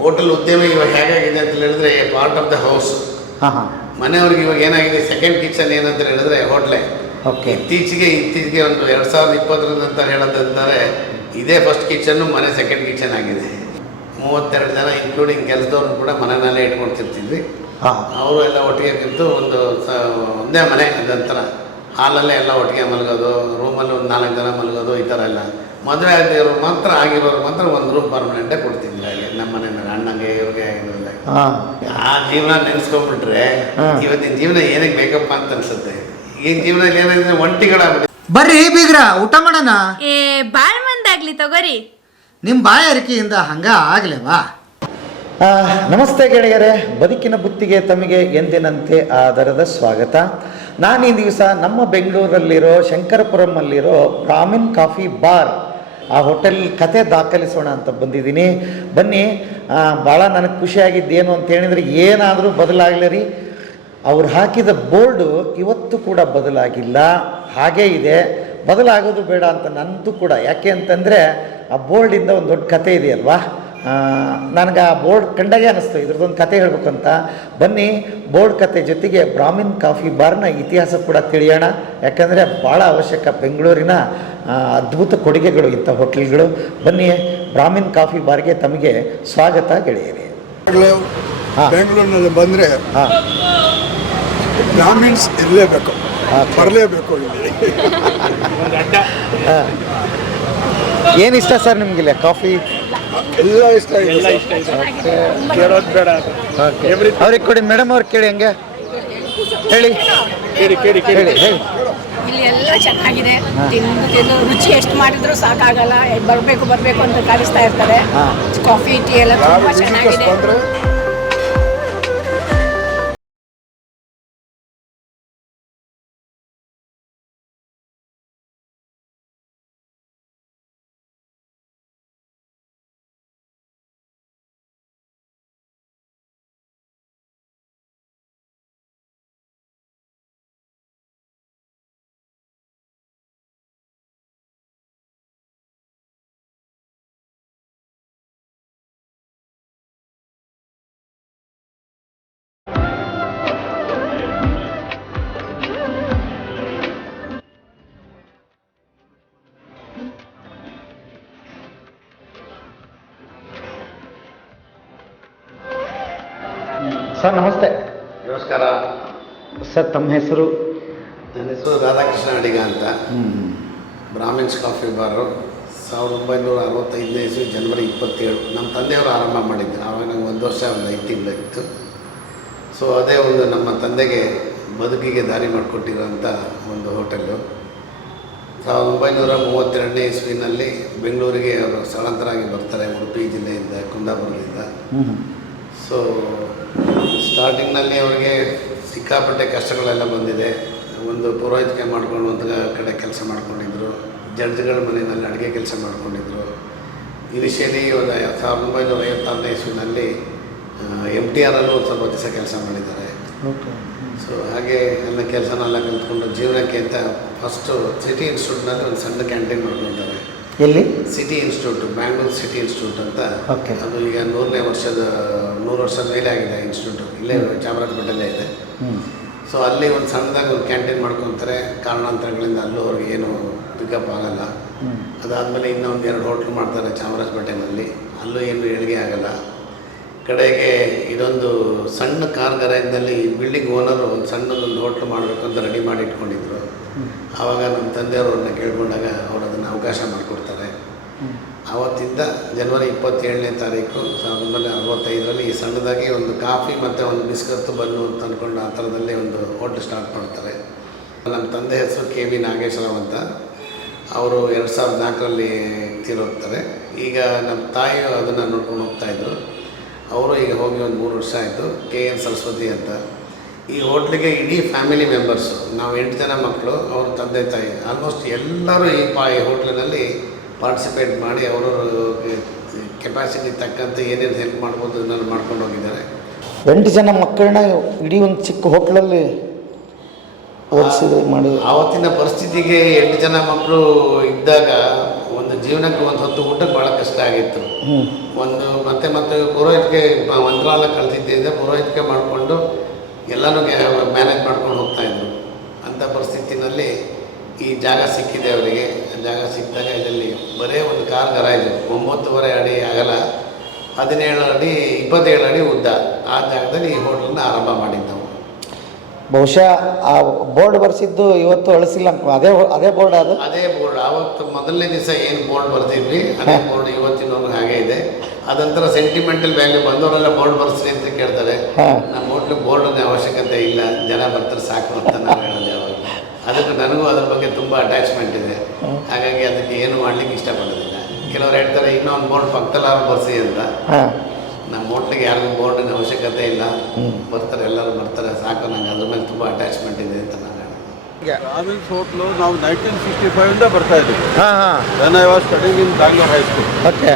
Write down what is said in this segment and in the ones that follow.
Hotel ಉದ್ಯಮ ಇವಾಗ ಹೇಗಾಗಿದೆ ಅಂತ ಹೇಳಿದ್ರೆ ಪಾರ್ಟ್ ಆಫ್ ದ ಹೌಸ್. ಹಾಂ ಹಾಂ. ಮನೆಯವ್ರಿಗೆ ಇವಾಗ ಏನಾಗಿದೆ, ಸೆಕೆಂಡ್ ಕಿಚನ್ ಏನಂತ ಹೇಳಿದ್ರೆ ಹೋಟ್ಲೆ. ಓಕೆ. ಇತ್ತೀಚೆಗೆ ಒಂದು 2020 ಅಂತ ಹೇಳೋದಂತಾರೆ ಇದೇ ಫಸ್ಟ್ ಕಿಚನ್ನು, ಮನೆ ಸೆಕೆಂಡ್ ಕಿಚನ್ ಆಗಿದೆ. 32 ಜನ ಇನ್ಕ್ಲೂಡಿಂಗ್ ಕೆಲಸದವ್ರನ್ನ ಕೂಡ ಮನೆಯಲ್ಲೇ ಇಟ್ಕೊಳ್ತಿರ್ತಿದ್ವಿ. ಅವರು ಎಲ್ಲ ಒಟ್ಟಿಗೆ ಕೂತು ಒಂದೇ ಮನೆ ಅದಂತರ ಹಾಲಲ್ಲೇ ಎಲ್ಲ ಒಟ್ಟಿಗೆ ಮಲಗೋದು, ರೂಮಲ್ಲಿ ಒಂದು 4 ಜನ ಮಲಗೋದು, ಈ ಥರ ಎಲ್ಲ. ಮದುವೆ ಆಗಿರೋರು ಮಾತ್ರ ಒಂದು ರೂಮ್ ಪರ್ಮನೆಂಟೇ ಕೊಡ್ತಿದ್ವಿ ಅಲ್ಲಿ ನಮ್ಮ ಮನೆಯಲ್ಲಿ, ಅಣ್ಣಂಗೆ ಇವ್ರಿಗೆ ಆಗಿರೋಲ್ಲ. ಆ ಜೀವನ ನೆನೆಸ್ಕೊಂಡ್ಬಿಟ್ರೆ ಇವತ್ತಿನ ಜೀವನ ಏನಕ್ಕೆ ಬೇಕಪ್ಪ ಅಂತ ಅನ್ಸುತ್ತೆ. ಈಗಿನ ಜೀವನದಲ್ಲಿ ಏನಾದ್ರೆ ಒಂಟಿಗಳಾಗ್ಬಿಟ್ಟು. ಬರ್ರಿ ಬೀಗ್ರ, ಊಟ ಮಾಡೋಣ. ಬಾಳ್ ಮಂದಾಗ್ಲಿ ತಗೋರಿ. ನಿಮ್ಮ ಬಾಯಾರಿಕೆಯಿಂದ ಹಂಗ ಆಗ್ಲೇವಾ? ನಮಸ್ತೆ ಗೆಳೆಯರೇ, ಬದುಕಿನ ಬುತ್ತಿಗೆ ತಮಗೆ ಎಂದಿನಂತೆ ಆದರದ ಸ್ವಾಗತ. ನಾನು ಈ ದಿವಸ ನಮ್ಮ ಬೆಂಗಳೂರಲ್ಲಿರೋ ಶಂಕರಪುರಮಲ್ಲಿರೋ ಬ್ರಾಹ್ಮಿನ್ ಕಾಫಿ ಬಾರ್ ಆ ಹೋಟೆಲ್ ಕತೆ ದಾಖಲಿಸೋಣ ಅಂತ ಬಂದಿದ್ದೀನಿ. ಬನ್ನಿ. ಭಾಳ ನನಗೆ ಖುಷಿಯಾಗಿದ್ದೇನು ಅಂತ ಹೇಳಿದರೆ, ಏನಾದರೂ ಬದಲಾಗಲಿ ರೀ, ಅವ್ರು ಹಾಕಿದ ಬೋರ್ಡು ಇವತ್ತು ಕೂಡ ಬದಲಾಗಿಲ್ಲ, ಹಾಗೇ ಇದೆ. ಬದಲಾಗೋದು ಬೇಡ ಅಂತ ನಂದು ಕೂಡ. ಯಾಕೆ ಅಂತಂದರೆ ಆ ಬೋರ್ಡಿಂದ ಒಂದು ದೊಡ್ಡ ಕತೆ ಇದೆಯಲ್ವಾ. ನನಗೆ ಆ ಬೋರ್ಡ್ ಕಂಡಾಗೆ ಅನ್ನಿಸ್ತು ಇದ್ರದ್ದೊಂದು ಕತೆ ಹೇಳ್ಬೇಕಂತ. ಬನ್ನಿ, ಬೋರ್ಡ್ ಕತೆ ಜೊತೆಗೆ ಬ್ರಾಹ್ಮಿನ್ ಕಾಫಿ ಬಾರ್ನ ಇತಿಹಾಸ ಕೂಡ ತಿಳಿಯೋಣ. ಯಾಕಂದರೆ ಭಾಳ ಅವಶ್ಯಕ ಬೆಂಗಳೂರಿನ ಅದ್ಭುತ ಕೊಡುಗೆಗಳು ಇಂಥ ಹೋಟೆಲ್ಗಳು. ಬನ್ನಿ, ಬ್ರಾಹ್ಮಿನ್ ಕಾಫಿ ಬಾರ್ಗೆ ತಮಗೆ ಸ್ವಾಗತ ಗೆಳೆಯರಿ. ಬೆಂಗಳೂರಿನಲ್ಲಿ ಬಂದರೆ ಬ್ರಾಹ್ಮಿನ್ಸ್ ಇರಲೇಬೇಕು, ಬರಲೇಬೇಕು. ಏನು ಇಷ್ಟ ಸರ್ ನಿಮಗಿಲ್ಲ? ಕಾಫಿ ಎಲ್ಲ ಇಷ್ಟ. ಅವ್ರಿಗೆ ಕೊಡಿ ಮೇಡಮ್, ಅವ್ರಿಗೆ ಕೇಳಿ. ಹಂಗೆ ಹೇಳಿ ಹೇಳಿ. ಇಲ್ಲಿ ಎಲ್ಲ ಚೆನ್ನಾಗಿದೆ. ತಿಂದು ರುಚಿ ಎಷ್ಟು ಮಾಡಿದ್ರು ಸಾಕಾಗಲ್ಲ. ಬರಬೇಕು ಅಂತ ಕಾಣಿಸ್ತಾ ಇರ್ತಾರೆ. ಕಾಫಿ ಟೀ ಎಲ್ಲ ತುಂಬ ಚೆನ್ನಾಗಿದೆ. ಸರ್ ನಮಸ್ತೆ. ನಮಸ್ಕಾರ ಸರ್, ತಮ್ಮ ಹೆಸರು? ನನ್ನ ಹೆಸರು ರಾಧಾಕೃಷ್ಣ ಅಡಿಗ ಅಂತ. ಬ್ರಾಹ್ಮಿನ್ಸ್ ಕಾಫಿ ಬಾರು 1965ನೇ ಇಸ್ವಿ ಜನವರಿ 27 ನಮ್ಮ ತಂದೆಯವರು ಆರಂಭ ಮಾಡಿದ್ರು. ಆವಾಗ ನಂಗೆ 1 ವರ್ಷ 5 ತಿಂಗಳಿತ್ತು. ಸೊ ಅದೇ ಒಂದು ನಮ್ಮ ತಂದೆಗೆ ಬದುಕಿಗೆ ದಾರಿ ಮಾಡಿಕೊಟ್ಟಿರೋಂಥ ಒಂದು ಹೋಟೆಲ್ಲು. 1932ನೇ ಇಸ್ವಿನಲ್ಲಿ ಬೆಂಗಳೂರಿಗೆ ಅವರು ಸ್ಥಳಾಂತರ ಆಗಿ ಬರ್ತಾರೆ, ಉಡುಪಿ ಜಿಲ್ಲೆಯಿಂದ, ಕುಂದಾಪುರದಿಂದ. ಸೊ ಸ್ಟಾರ್ಟಿಂಗ್ನಲ್ಲಿ ಅವರಿಗೆ ಸಿಕ್ಕಾಪಟ್ಟೆ ಕಷ್ಟಗಳೆಲ್ಲ ಬಂದಿದೆ. ಒಂದು ಪುರೋಹಿತಿಕೆ ಮಾಡ್ಕೊಂಡು ಒಂದು ಕಡೆ ಕೆಲಸ ಮಾಡ್ಕೊಂಡಿದ್ರು, ಜಡ್ಜ್ಗಳ ಮನೆಯಲ್ಲಿ ಅಡುಗೆ ಕೆಲಸ ಮಾಡ್ಕೊಂಡಿದ್ರು. ಇನಿಷಿಯಲಿ 1956ನೇ ಇಸ್ವಿನಲ್ಲಿ MTR ಅಲ್ಲೂ ಒಂದು ಸ್ವಲ್ಪ ದಿವಸ ಕೆಲಸ ಮಾಡಿದ್ದಾರೆ. ಸೊ ಹಾಗೆ ಎಲ್ಲ ಕೆಲಸನೆಲ್ಲ ಕಲ್ತ್ಕೊಂಡು ಜೀವನಕ್ಕೆ ಅಂತ ಫಸ್ಟು ಸಿಟಿ ಇನ್ಸ್ಟಿಟ್ಯೂಟ್ನಲ್ಲಿ ಒಂದು ಸಣ್ಣ ಕ್ಯಾಂಟೀನ್ ಮಾಡ್ಕೊಳ್ತಾರೆ. ಎಲ್ಲಿ? City institute, Bangalore city institute ಅಂತ. ಅದು ಈಗ 100 ವರ್ಷದ ಮೇಲೆ ಆಗಿದೆ ಇನ್ಸ್ಟಿಟ್ಯೂಟ್. ಇಲ್ಲೇ ಚಾಮರಾಜಪೇಟೆಲ್ಲೇ ಇದೆ. ಸೊ ಅಲ್ಲಿ ಒಂದು ಸಣ್ಣದಾಗಿ ಒಂದು ಕ್ಯಾಂಟೀನ್ ಮಾಡ್ಕೊತಾರೆ. ಕಾರಣಾಂತರಗಳಿಂದ ಅಲ್ಲೂ ಅವ್ರಿಗೆ ಏನು ಪಿಕಪ್ ಆಗಲ್ಲ. ಅದಾದಮೇಲೆ ಇನ್ನೊಂದು 2 ಹೋಟ್ಲು ಮಾಡ್ತಾರೆ ಚಾಮರಾಜಪೇಟೆನಲ್ಲಿ, ಅಲ್ಲೂ ಏನು ಏಳಿಗೆ ಆಗಲ್ಲ. ಕಡೆಗೆ ಇದೊಂದು ಸಣ್ಣ ಕಾರ್ ಗರಾಜ್ನಲ್ಲಿ ಬಿಲ್ಡಿಂಗ್ ಓನರು ಒಂದು ಸಣ್ಣದೊಂದು ಹೋಟ್ಲು ಮಾಡಬೇಕು ಅಂತ ರೆಡಿ ಮಾಡಿ ಇಟ್ಕೊಂಡಿದ್ರು. ಆವಾಗ ನಮ್ಮ ತಂದೆಯವ್ರನ್ನ ಕೇಳ್ಕೊಂಡಾಗ ಅವರು ಅದನ್ನು ಅವಕಾಶ ಮಾಡಿಕೊಡ್ತಾರೆ. ಆವತ್ತಿಂದ ಜನವರಿ 27ನೇ ತಾರೀಕು 1965ರಲ್ಲಿ ಈ ಸಣ್ಣದಾಗಿ ಒಂದು ಕಾಫಿ ಮತ್ತು ಒಂದು ಬಿಸ್ಕತ್ತು ಬನ್ನು ಅಂತ ಅಂದ್ಕೊಂಡು ಆ ಥರದಲ್ಲೇ ಒಂದು ಹೋಟ್ಲು ಸ್ಟಾರ್ಟ್ ಮಾಡ್ತಾರೆ. ನಮ್ಮ ತಂದೆ ಹೆಸರು KV ನಾಗೇಶ್ವರರಾವ್ ಅಂತ. ಅವರು 2004ರಲ್ಲಿ ತೀರೋಗ್ತಾರೆ. ಈಗ ನಮ್ಮ ತಾಯಿಯು ಅದನ್ನು ನೋಡ್ಕೊಂಡು ಹೋಗ್ತಾಯಿದ್ರು. ಅವರು ಈಗ ಹೋಗಿ ಒಂದು 3 ವರ್ಷ ಆಯಿತು. KN ಸರಸ್ವತಿ ಅಂತ. ಈ ಹೋಟ್ಲಿಗೆ ಇಡೀ ಫ್ಯಾಮಿಲಿ ಮೆಂಬರ್ಸು, ನಾವು 8 ಜನ ಮಕ್ಕಳು, ಅವ್ರ ತಂದೆ ತಾಯಿ, ಆಲ್ಮೋಸ್ಟ್ ಎಲ್ಲರೂ ಈ ಹೋಟ್ಲಿನಲ್ಲಿ ಪಾರ್ಟಿಸಿಪೇಟ್ ಮಾಡಿ ಅವರು ಕೆಪಾಸಿಟಿ ತಕ್ಕಂತೆ ಏನೇನು ಹೆಲ್ಪ್ ಮಾಡ್ಬೋದು ಅದನ್ನು ಮಾಡ್ಕೊಂಡು ಹೋಗಿದ್ದಾರೆ. 8 ಜನ ಮಕ್ಕಳನ್ನ ಇಡೀ ಒಂದು ಚಿಕ್ಕ ಹೋಟ್ಲಲ್ಲಿ ಓದಿಸಿದೆ ಮಾಡಿ. ಆವತ್ತಿನ ಪರಿಸ್ಥಿತಿಗೆ 8 ಜನ ಮಕ್ಕಳು ಇದ್ದಾಗ ಒಂದು ಜೀವನಕ್ಕೆ ಒಂದು ಹೊತ್ತು ಊಟಕ್ಕೆ ಭಾಳ ಕಷ್ಟ ಆಗಿತ್ತು. ಒಂದು ಮತ್ತೆ ಪುರೋಹಿತಿಕೆ ಹಾಗೆ ಮಂತ್ರಾಲಯ ಕಲ್ತಿದ್ದರಿಂದ ಪುರೋಹಿತಿಕೆ ಮಾಡಿಕೊಂಡು ಎಲ್ಲನೂ ಮ್ಯಾನೇಜ್ ಮಾಡ್ಕೊಂಡು ಹೋಗ್ತಾಯಿದ್ರು. ಅಂಥ ಪರಿಸ್ಥಿತಿನಲ್ಲಿ ಈ ಜಾಗ ಸಿಕ್ಕಿದೆ ಅವರಿಗೆ. ಜಾಗ ಸಿಕ್ಕಿದಾಗ ಇದರಲ್ಲಿ ಬರೀ ಒಂದು ಕಾರ್ ಗರಾಜು 9.5 ಅಡಿ ಅಗಲ, 17 ಅಡಿ 27 ಅಡಿ ಉದ್ದ. ಆ ಜಾಗದಲ್ಲಿ ಈ ಹೋಟ್ಲನ್ನ ಆರಂಭ ಮಾಡಿದ್ದು ನಾವು. ಬಹುಶಃ ಆ ಬೋರ್ಡ್ ಬರ್ಸಿದ್ದು ಇವತ್ತು ಅಳಿಸಿಲ್ಲ, ಅದೇ ಬೋರ್ಡ್ ಅದು. ಅದೇ ಬೋರ್ಡ್ ಆವತ್ತು ಮೊದಲನೇ ದಿವಸ ಏನು ಬೋರ್ಡ್ ಬರ್ತಿದ್ವಿ ಅದೇ ಬೋರ್ಡ್ ಇವತ್ತಿನವರೆಗೂ ಹಾಗೆ ಇದೆ. ಅದೊಂಥರ ಸೆಂಟಿಮೆಂಟಲ್ ವ್ಯಾಲ್ಯೂ. ಬಂದವರೆಲ್ಲ ಬೋರ್ಡ್ ಬರ್ಸ್ರಿ ಅಂತ ಕೇಳ್ತಾರೆ. ನಮ್ಮ ಹೋಟ್ಲಿಗೆ ಬೋರ್ಡಿನ ಅವಶ್ಯಕತೆ ಇಲ್ಲ, ಜನ ಬರ್ತಾರೆ ಸಾಕು ಅಂತ ನಾನು ಹೇಳೋದು ಯಾವಾಗ. ಅದಕ್ಕೆ ನನಗೂ ಅದ್ರ ಬಗ್ಗೆ ತುಂಬ ಅಟ್ಯಾಚ್ಮೆಂಟ್ ಇದೆ. ಹಾಗಾಗಿ ಅದಕ್ಕೆ ಏನು ಮಾಡ್ಲಿಕ್ಕೆ ಇಷ್ಟಪಡೋದಿಲ್ಲ. ಕೆಲವರು ಹೇಳ್ತಾರೆ ಇನ್ನೊಂದು ಬೋರ್ಡ್ ಪಕ್ಕದಲ್ಲಾರು ಬರ್ಸಿ ಅಂತ. ನಮ್ಮ ಹೋಟ್ಲಿಗೆ ಯಾರಿಗೂ ಬೋರ್ಡಿನ ಅವಶ್ಯಕತೆ ಇಲ್ಲ, ಬರ್ತಾರೆ ಎಲ್ಲರೂ ಬರ್ತಾರೆ ಸಾಕು. ನಂಗೆ ಅದ್ರ ಮೇಲೆ ತುಂಬ ಅಟ್ಯಾಚ್ಮೆಂಟ್ ಇದೆ ಅಂತ ನಾನು ಹೇಳೋದು. ರಾಮಿನ್ಸ್ ಹೋಟ್ಲು ನಾವು 1965 ಬರ್ತಾ ಇದ್ದೀವಿ. Then I was studying in Bangalore high school. Okay.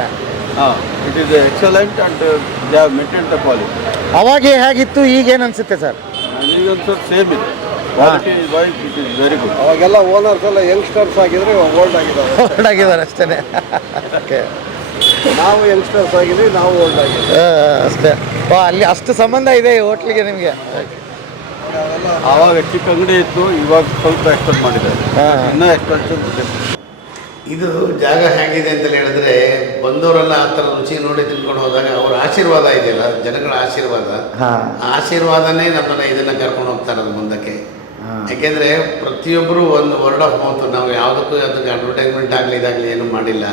It is excellent and they have maintain the quality. ಅವಾಗ ಹೇಗಿತ್ತು, ಈಗೇನು ಅನಿಸುತ್ತೆ ಸರ್? ಈಗೊಂದು ಸ್ವಲ್ಪ ಸೇಮ್ ಇದೆ. Quality wise it is very good. ಅವಾಗೆಲ್ಲ ಓನರ್ಸ್ ಎಲ್ಲ ಯಂಗ್ಸ್ಟರ್ಸ್ ಆಗಿದ್ರೆ ಓಲ್ಡ್ ಆಗಿದ್ದಾರೆ. ಓಲ್ಡ್ ಆಗಿದ್ದಾರೆ ಅಷ್ಟೇ. ಓಕೆ. ನಾವು ಯಂಗ್ಸ್ಟರ್ಸ್ ಆಗಿದ್ವಿ, ನಾವು ಓಲ್ಡ್ ಆಗಿದ್ವಿ ಅಷ್ಟೇ. ಅಲ್ಲಿ ಅಷ್ಟು ಸಂಬಂಧ ಇದೆ ಈ ಹೋಟ್ಲಿಗೆ ನಿಮಗೆ? ಆವಾಗ ಚಿಕ್ಕ ಅಂಗಡಿ ಇತ್ತು, ಇವಾಗ ಸ್ವಲ್ಪ ಎಕ್ಸ್ಪೆಂಡ್ ಮಾಡಿದ್ದಾರೆ. ಇನ್ನೂ ಎಕ್ಸ್ಪೆನ್ಷನ್ ಇದೆ. ಇದು ಜಾಗ ಹೇಗಿದೆ ಅಂತ ಹೇಳಿದ್ರೆ ಬಂದವರೆಲ್ಲ ಆ ಥರ ರುಚಿ ನೋಡಿ ತಿಳ್ಕೊಂಡು ಹೋದಾಗ ಅವ್ರ ಆಶೀರ್ವಾದ ಇದೆಯಲ್ಲ, ಜನಗಳ ಆಶೀರ್ವಾದ, ಆ ಆಶೀರ್ವಾದನೇ ನಮ್ಮನ್ನು ಇದನ್ನು ಕರ್ಕೊಂಡು ಹೋಗ್ತಾರೆ ಅದು ಮುಂದಕ್ಕೆ. ಯಾಕೆಂದರೆ ಪ್ರತಿಯೊಬ್ಬರು ಒಂದು ವರ್ಡ್ ಆಫ್ ಮೌತ್. ನಾವು ಯಾವುದಕ್ಕೂ ಅದಕ್ಕೆ ಅಡ್ವರ್ಟೈಸ್ಮೆಂಟ್ ಆಗಲಿ ಇದಾಗಲಿ ಏನೂ ಮಾಡಿಲ್ಲ.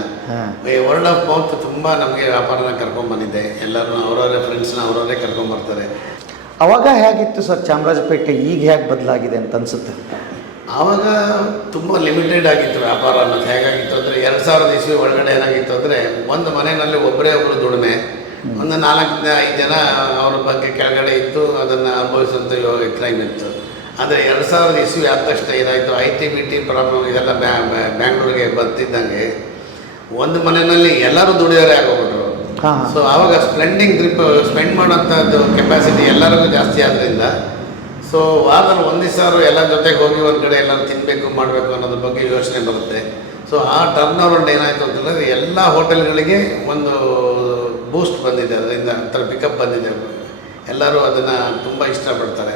ಈ ವರ್ಡ್ ಆಫ್ ಮೌತ್ ತುಂಬ ನಮಗೆ ವ್ಯಾಪಾರನ ಕರ್ಕೊಂಡ್ಬಂದಿದೆ. ಎಲ್ಲರೂ ಅವರವರೇ ಫ್ರೆಂಡ್ಸ್ನ ಅವರವರೇ ಕರ್ಕೊಂಬರ್ತಾರೆ. ಅವಾಗ ಹೇಗಿತ್ತು ಸರ್ ಚಾಮರಾಜಪೇಟೆ, ಈಗ ಹೇಗೆ ಬದಲಾಗಿದೆ ಅಂತ ಅನಿಸುತ್ತೆ? ಆವಾಗ ತುಂಬ ಲಿಮಿಟೆಡ್ ಆಗಿತ್ತು ವ್ಯಾಪಾರ ಅನ್ನೋದು. ಹೇಗಾಗಿತ್ತು ಅಂದರೆ 2000 ಇಸ್ವಿ ಒಳಗಡೆ ಏನಾಗಿತ್ತು ಅಂದರೆ ಒಂದು ಮನೆಯಲ್ಲಿ ಒಬ್ಬರೇ ಒಬ್ಬರು ದುಡಿಮೆ, ಒಂದು 4-5 ಜನ ಅವ್ರ ಬಗ್ಗೆ ಕೆಳಗಡೆ ಇತ್ತು, ಅದನ್ನು ಅನುಭವಿಸುವಂಥ ಟೈಮ್ ಇತ್ತು. ಆದರೆ 2000 ಇಸ್ವಿ ಆದ ತಕ್ಷಣ ಏನಾಯಿತು, IT ಪ್ರಾಬ್ಲಮ್ ಇದೆಲ್ಲ ಬ್ಯಾಂಗ್ಳೂರಿಗೆ ಬರ್ತಿದ್ದಂಗೆ ಒಂದು ಮನೆಯಲ್ಲಿ ಎಲ್ಲರೂ ದುಡಿಯೋರೇ ಆಗೋಗ್ಬಿಟ್ರು. ಸೊ ಆವಾಗ ಸ್ಪೆಂಡ್ ಮಾಡೋಂಥದ್ದು ಕೆಪಾಸಿಟಿ ಎಲ್ಲರಿಗೂ ಜಾಸ್ತಿ ಆದ್ದರಿಂದ ಸೊ ವಾರದಲ್ಲಿ ಒಂದು ದಿವಸ ಎಲ್ಲ ಜೊತೆಗೆ ಹೋಗಿ ಒಂದು ಕಡೆ ಎಲ್ಲರೂ ತಿನ್ನಬೇಕು ಮಾಡಬೇಕು ಅನ್ನೋದ್ರ ಬಗ್ಗೆ ಯೋಚನೆ ಬರುತ್ತೆ. ಸೊ ಆ ಟರ್ನ್ ಓವರ್ ಏನಾಯಿತು ಅಂತ ಹೇಳಿದ್ರೆ ಎಲ್ಲ ಹೋಟೆಲ್ಗಳಿಗೆ ಒಂದು ಬೂಸ್ಟ್ ಬಂದಿದೆ, ಅದರಿಂದ ಒಂಥರ ಪಿಕಪ್ ಬಂದಿದೆ. ಎಲ್ಲರೂ ಅದನ್ನು ತುಂಬ ಇಷ್ಟಪಡ್ತಾರೆ.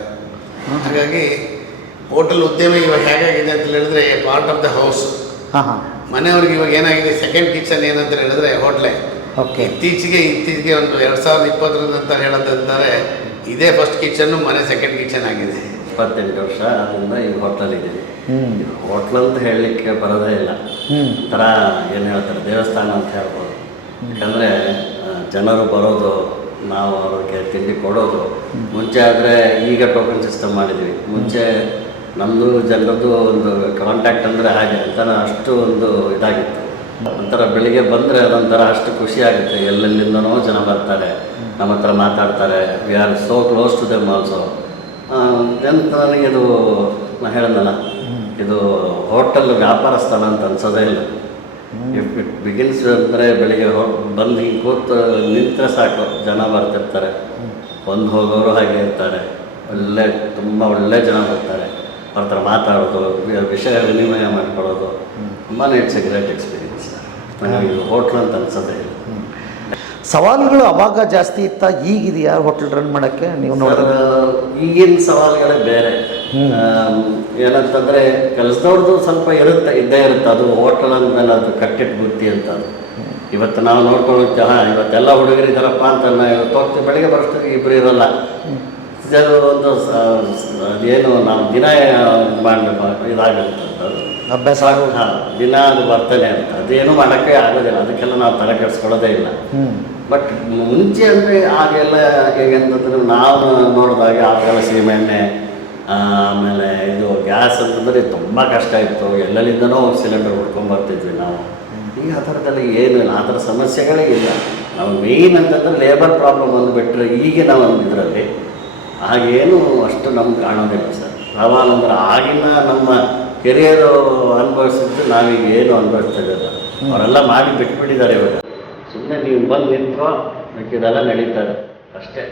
ಹಾಗಾಗಿ ಹೋಟೆಲ್ ಉದ್ಯಮ ಇವಾಗ ಹೇಗಾಗಿದೆ ಅಂತ ಹೇಳಿದ್ರೆ ಪಾರ್ಟ್ ಆಫ್ ದ ಹೌಸ್. ಮನೆಯವ್ರಿಗೆ ಇವಾಗ ಏನಾಗಿದೆ, ಸೆಕೆಂಡ್ ಕಿಚನ್ ಏನಂತ ಹೇಳಿದ್ರೆ ಹೋಟ್ಲೆ. ಇತ್ತೀಚೆಗೆ ಒಂದು 2020 ಅಂತ ಹೇಳೋದಂತಾರೆ ಇದೇ ಫಸ್ಟ್ ಕಿಚನ್ನು, ಮನೆ ಸೆಕೆಂಡ್ ಕಿಚನ್ ಆಗಿದೆ. 28 ವರ್ಷ ಅದರಿಂದ ಈ ಹೋಟ್ಲಲ್ಲಿದ್ದೀವಿ. ಹೋಟ್ಲಂತ ಹೇಳಲಿಕ್ಕೆ ಬರೋದೇ ಇಲ್ಲ, ಒಂಥರ ಏನು ಹೇಳ್ತಾರೆ ದೇವಸ್ಥಾನ ಅಂತ ಹೇಳ್ಬೋದು. ಯಾಕಂದರೆ ಜನರು ಬರೋದು, ನಾವು ಅವ್ರಿಗೆ ತಿಂಡಿ ಕೊಡೋದು. ಮುಂಚೆ ಆದರೆ ಈಗ ಟೋಕನ್ ಸಿಸ್ಟಮ್ ಮಾಡಿದ್ವಿ. ಮುಂಚೆ ನಮ್ಮದು ಜನರದ್ದು ಒಂದು ಕಾಂಟ್ಯಾಕ್ಟ್ ಅಂದರೆ ಹಾಗೆ ಒಂಥರ ಅಷ್ಟು ಒಂದು ಇದಾಗಿತ್ತು. ಒಂಥರ ಬೆಳಿಗ್ಗೆ ಬಂದರೆ ಅದೊಂಥರ ಅಷ್ಟು ಖುಷಿ ಆಗುತ್ತೆ. ಎಲ್ಲೆಲ್ಲಿಂದನೋ ಜನ ಬರ್ತಾರೆ, ನಮ್ಮ ಹತ್ರ ಮಾತಾಡ್ತಾರೆ. We are so close to them also. ಎಂತ ನನಗೆ ಇದು ನಾನು ಹೇಳೋದಲ್ಲ, ಇದು ಹೋಟೆಲ್ ವ್ಯಾಪಾರ ಸ್ಥಳ ಅಂತ ಅನ್ಸೋದೇ ಇಲ್ಲ. ಇಫ್ ಇಟ್ ಬಿಗಿನ್ಸ್ ಅಂದರೆ ಬೆಳಿಗ್ಗೆ ಬಂದು ಹಿಂಗೆ ಕೂತು ನಿಂತರೆ ಸಾಕು, ಜನ ಬರ್ತಿರ್ತಾರೆ. ಬಂದು ಹೋಗೋರು ಹಾಗೆ ಇರ್ತಾರೆ. ತುಂಬ ಒಳ್ಳೆ ಜನ ಬರ್ತಾರೆ ಮಾತಾಡೋದು, ವಿಷಯ ವಿನಿಮಯ ಮಾಡ್ಕೊಳ್ಳೋದು. ತುಂಬಾ ಇಟ್ಸ್ ಎ ಗ್ರೇಟ್ ಎಕ್ಸ್ಪೀರಿಯನ್ಸ್. ನನಗೆ ಇದು ಹೋಟ್ಲ್ ಅಂತ ಅನ್ಸೋದೇ ಇಲ್ಲ. ಸವಾಲುಗಳು ಅವಾಗ ಜಾಸ್ತಿ ಇತ್ತಾ, ಈಗಿದೆಯಾ ಹೋಟೆಲ್ ರನ್ ಮಾಡೋಕ್ಕೆ? ನೀವು ನೋಡಿದ್ರೆ ಈಗಿನ ಸವಾಲುಗಳೇ ಬೇರೆ. ಏನಂತಂದರೆ ಕೆಲಸದವ್ರದ್ದು ಸ್ವಲ್ಪ ಇದ್ದೇ ಇರುತ್ತೆ. ಅದು ಹೋಟೆಲ್ ಅಂದಮೇಲೆ ಅದು ಕಟ್ಟಿಟ್ಟು ಬುತ್ತಿ ಅಂತ. ಅದು ಇವತ್ತು ನಾವು ನೋಡ್ಕೊಳ್ಳುತ್ತೆ, ಇವತ್ತೆಲ್ಲ ಹುಡುಗರಿದ್ದಾರಪ್ಪ ಅಂತ ಇವತ್ತು ಹೋಗ್ತೀವಿ. ಬೆಳಗ್ಗೆ ಬರೋಷ್ಟಿಗೆ ಇಬ್ಬರು ಇರೋಲ್ಲ. ಅದು ಒಂದು ಅದೇನು ನಾವು ದಿನ ಮಾಡಬೇಕು ಇದಾಗುತ್ತೆ ಅಭ್ಯಾಸ ದಿನ ಅದು ಬರ್ತಾನೆ ಇರುತ್ತೆ. ಅದೇನು ಮಾಡೋಕ್ಕೆ ಆಗೋದಿಲ್ಲ, ಅದಕ್ಕೆಲ್ಲ ನಾವು ತಲೆ ಕೆಡಿಸ್ಕೊಳ್ಳೋದೇ ಇಲ್ಲ. ಬಟ್ ಮುಂಚೆ ಅಂದರೆ ಆಗೆಲ್ಲ ಹೇಗೆ ಅಂತಂದರೆ ನಾವು ನೋಡಿದಾಗ ಆಗೆಲ್ಲ ಸೀಮೆಣ್ಣೆ, ಆಮೇಲೆ ಇದು ಗ್ಯಾಸ್ ಅಂತಂದರೆ ತುಂಬ ಕಷ್ಟ ಇತ್ತು. ಎಲ್ಲೆಲ್ಲಿಂದನೋ ಸಿಲಿಂಡರ್ ಹುಡ್ಕೊಂಬರ್ತಿದ್ವಿ ನಾವು. ಈಗ ಆ ಥರದಲ್ಲಿ ಏನೂ ಇಲ್ಲ, ಆ ಥರ ಸಮಸ್ಯೆಗಳೇ ಇಲ್ಲ. ನಾವು ಮೇಯ್ನ್ ಅಂತಂದರೆ ಲೇಬರ್ ಪ್ರಾಬ್ಲಮ್ ಒಂದು ಬಿಟ್ಟರೆ ಈಗಿನ ಒಂದು ಇದರಲ್ಲಿ ಹಾಗೇನು ಅಷ್ಟು ನಮ್ಗೆ ಕಾಣೋದಿಲ್ಲ ಸರ್. ಸವಾಲಂದ್ರೆ ಆಗಿನ ನಮ್ಮ ಕೆರಿಯರು ಅನುಭವಿಸಿದ್ದು ನಾವೀಗ ಏನು ಅನುಭವಿಸ್ತಾ ಇದ್ದಲ್ಲ. ಅವರೆಲ್ಲ ಮಾಡಿ ಬಿಟ್ಬಿಟ್ಟಿದ್ದಾರೆ. ಇವಾಗ ಸುಮ್ಮನೆ ನೀವು ಬಂದು ನಿಂತ್ಕೋ, ಇದೆಲ್ಲ ನಡೀತಾರೆ ಅಷ್ಟೇ.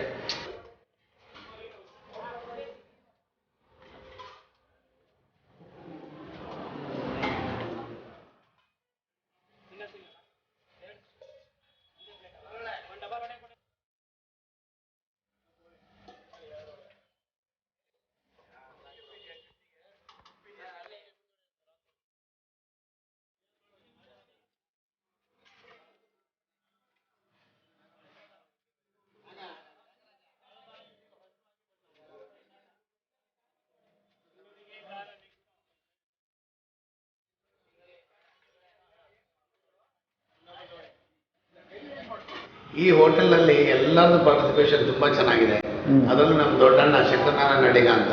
ಈ ಹೋಟೆಲ್ನಲ್ಲಿ ಎಲ್ಲರದ್ದು ಪಾರ್ಟಿಸಿಪೇಷನ್ ತುಂಬ ಚೆನ್ನಾಗಿದೆ. ಅದರಲ್ಲೂ ನಮ್ಮ ದೊಡ್ಡಣ್ಣ ಶಂಕರನಾರಾಯಣ ಅಡಿಗ ಅಂತ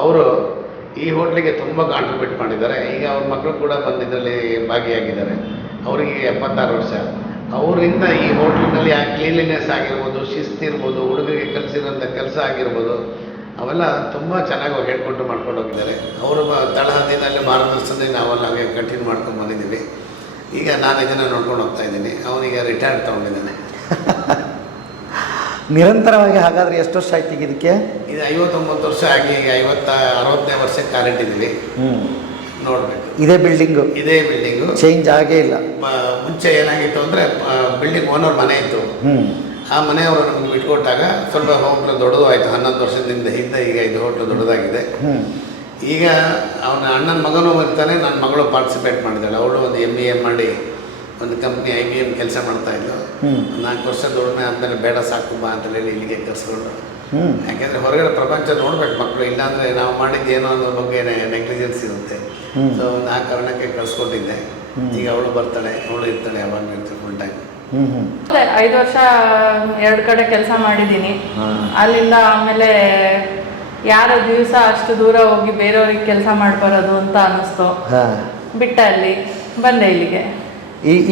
ಅವರು ಈ ಹೋಟ್ಲಿಗೆ ತುಂಬ ಕಾಂಟ್ರಿಬ್ಯೂಟ್ ಮಾಡಿದ್ದಾರೆ. ಈಗ ಅವ್ರ ಮಕ್ಕಳು ಕೂಡ ಬಂದು ಇದರಲ್ಲಿ ಭಾಗಿಯಾಗಿದ್ದಾರೆ. ಅವರಿಗೆ 76 ವರ್ಷ. ಅವರಿಂದ ಈ ಹೋಟ್ಲಿನಲ್ಲಿ ಆ ಕ್ಲೀನ್ಲಿನೆಸ್ ಆಗಿರ್ಬೋದು, ಶಿಸ್ತಿರ್ಬೋದು, ಹುಡುಗರಿಗೆ ಕಲಿಸಿರೋಂಥ ಕೆಲಸ ಆಗಿರ್ಬೋದು, ಅವೆಲ್ಲ ತುಂಬ ಚೆನ್ನಾಗಿ ಅವ್ರು ಹೇಳ್ಕೊಂಡು ಮಾಡ್ಕೊಂಡು ಹೋಗಿದ್ದಾರೆ. ಅವರು ತಳಹದಿನಲ್ಲಿ ಮಾರ್ಗದರ್ಶನದಲ್ಲಿ ನಾವೆಲ್ಲ ಹಾಗೆ ಕಂಟಿನ್ಯೂ ಮಾಡ್ಕೊಂಡು ಬಂದಿದ್ದೀವಿ. ಈಗ ನಾನು ಇದನ್ನು ನೋಡ್ಕೊಂಡು ಹೋಗ್ತಾ ಇದ್ದೀನಿ. ಅವನಿಗೆ ರಿಟೈರ್ಡ್ ತೊಗೊಂಡಿದ್ದಾನೆ. ನಿರಂತರವಾಗಿ ಹಾಗಾದರೆ ಎಷ್ಟು ವರ್ಷ ಆಯ್ತು ಈಗ ಇದಕ್ಕೆ? ಇದು 59 ವರ್ಷ ಆಗಿ ಈಗ 60ನೇ ವರ್ಷಕ್ಕೆ ಕಾಲಿಟ್ಟಿದ್ದೀವಿ. ನೋಡಬೇಕು. ಇದೇ ಬಿಲ್ಡಿಂಗು? ಇದೇ ಬಿಲ್ಡಿಂಗು, ಚೇಂಜ್ ಆಗೇ ಇಲ್ಲ. ಮುಂಚೆ ಏನಾಗಿತ್ತು ಅಂದರೆ ಬಿಲ್ಡಿಂಗ್ ಓನರ್ ಮನೆ ಇತ್ತು. ಆ ಮನೆಯವರು ನಮಗೆ ಬಿಟ್ಕೊಟ್ಟಾಗ ಸ್ವಲ್ಪ ಹೋಟ್ಲು ದೊಡ್ಡದು ಆಯಿತು. 11 ವರ್ಷದಿಂದ ಹಿಂದೆ ಈಗ ಇದು ಹೋಟ್ಲು ದೊಡ್ಡದಾಗಿದೆ. ಈಗ ಅವನ ಅಣ್ಣನ ಮಗನೂ ಇರ್ತಾನೆ, ನನ್ನ ಮಗಳು ಪಾರ್ಟಿಸಿಪೇಟ್ ಮಾಡಿದ್ದಾಳೆ. ಅವಳು ಒಂದು MBA ಮಾಡಿ ಒಂದು ಕಂಪ್ನಿ IBM ಕೆಲಸ ಮಾಡ್ತಾಯಿದ್ಲು. 4 ವರ್ಷ ದುಡಿಮೆ ಆದಮೇಲೆ ಬೇಡ ಸಾಕು ಬಾ ಅಂತ ಹೇಳಿ ಇಲ್ಲಿಗೆ ಕರೆಸ್ಕೊಂಡು. ಯಾಕೆಂದರೆ ಹೊರಗಡೆ ಪ್ರಪಂಚ ನೋಡ್ಬೇಕು ಮಕ್ಕಳು, ಇಲ್ಲಾಂದರೆ ನಾವು ಮಾಡಿದ್ದೇನೋ ಅನ್ನೋ ಬಗ್ಗೆ ನೆಗ್ಲಿಜೆನ್ಸ್ ಇರುತ್ತೆ. ಸೊ ಆ ಕಾರಣಕ್ಕೆ ಕಳಿಸ್ಕೊಟ್ಟಿದ್ದೆ. ಈಗ ಅವಳು ಬರ್ತಾಳೆ, ಅವಳು ಇರ್ತಾಳೆ, ಯಾವಾಗ ಇರ್ತಾಳೆ ಫುಲ್ ಟೈಮ್. 5 ವರ್ಷ 2 ಕಡೆ ಕೆಲಸ ಮಾಡಿದ್ದೀನಿ. ಅಲ್ಲಿಂದ ಆಮೇಲೆ ಯಾರು ದಿವಸ ಅಷ್ಟು ದೂರ ಹೋಗಿ ಬೇರೆಯವ್ರಿಗೆ ಕೆಲಸ ಮಾಡ್ಬಾರದು ಅಂತ ಅನ್ನಿಸ್ತು. ಬಿಟ್ಟ ಅಲ್ಲಿ ಬಂದೆ ಇಲ್ಲಿಗೆ.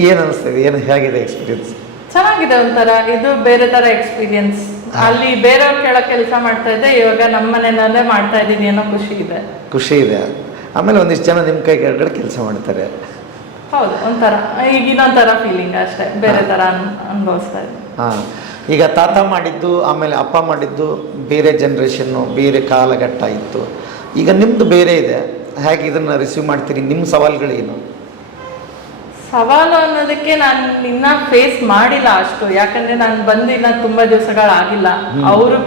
ಏನು ಅನಿಸ್ತದೆ? ಏನು ಹೇಗಿದೆ ಎಕ್ಸ್ಪೀರಿಯನ್ಸ್? ಚೆನ್ನಾಗಿದೆ, ಒಂಥರ ಇದು ಬೇರೆ ಥರ ಎಕ್ಸ್ಪೀರಿಯನ್ಸ್. ಅಲ್ಲಿ ಬೇರೆಯವ್ರ ಕೆಳಗೆ ಕೆಲಸ ಮಾಡ್ತಾ ಇದ್ದೆ, ಇವಾಗ ನಮ್ಮ ಮನೆಯಲ್ಲೇ ಮಾಡ್ತಾ ಇದ್ದೀನಿ ಅನ್ನೋ ಖುಷಿ ಇದೆ. ಆಮೇಲೆ ಒಂದಿಷ್ಟು ಜನ ನಿಮ್ಮ ಕೈ ಕೆಳಗಡೆ ಕೆಲಸ ಮಾಡ್ತಾರೆ. ಹೌದು, ಒಂಥರ ಈಗ ಇನ್ನೊಂಥರ ಫೀಲಿಂಗ್ ಅಷ್ಟೇ, ಬೇರೆ ಥರ ಅನುಭವಿಸ್ತಾ ಇದ್ದೆ. ಈಗ ತಾತ ಮಾಡಿದ್ದು ಆಮೇಲೆ ಅಪ್ಪ ಮಾಡಿದ್ದು ಬೇರೆ ಜನ್ರೇಷನ್ನು, ಬೇರೆ ಕಾಲಘಟ್ಟ ಇತ್ತು. ಈಗ ನಿಮ್ಮದು ಬೇರೆ ಇದೆ. ಹೇಗೆ ಇದನ್ನು ರಿಸೀವ್ ಮಾಡ್ತೀರಿ? ನಿಮ್ಮ ಸವಾಲುಗಳೇನು? ಸವಾಲು ಅನ್ನೋದಕ್ಕೆ ನಾನು ಇನ್ನ ಫೇಸ್ ಮಾಡಿಲ್ಲ ಅಷ್ಟು, ಯಾಕಂದ್ರೆ ನಾನು ಬಂದಿಲ್ಲ ತುಂಬಾ ದಿವಸಗಳಾಗಿಲ್ಲ. ಅವರು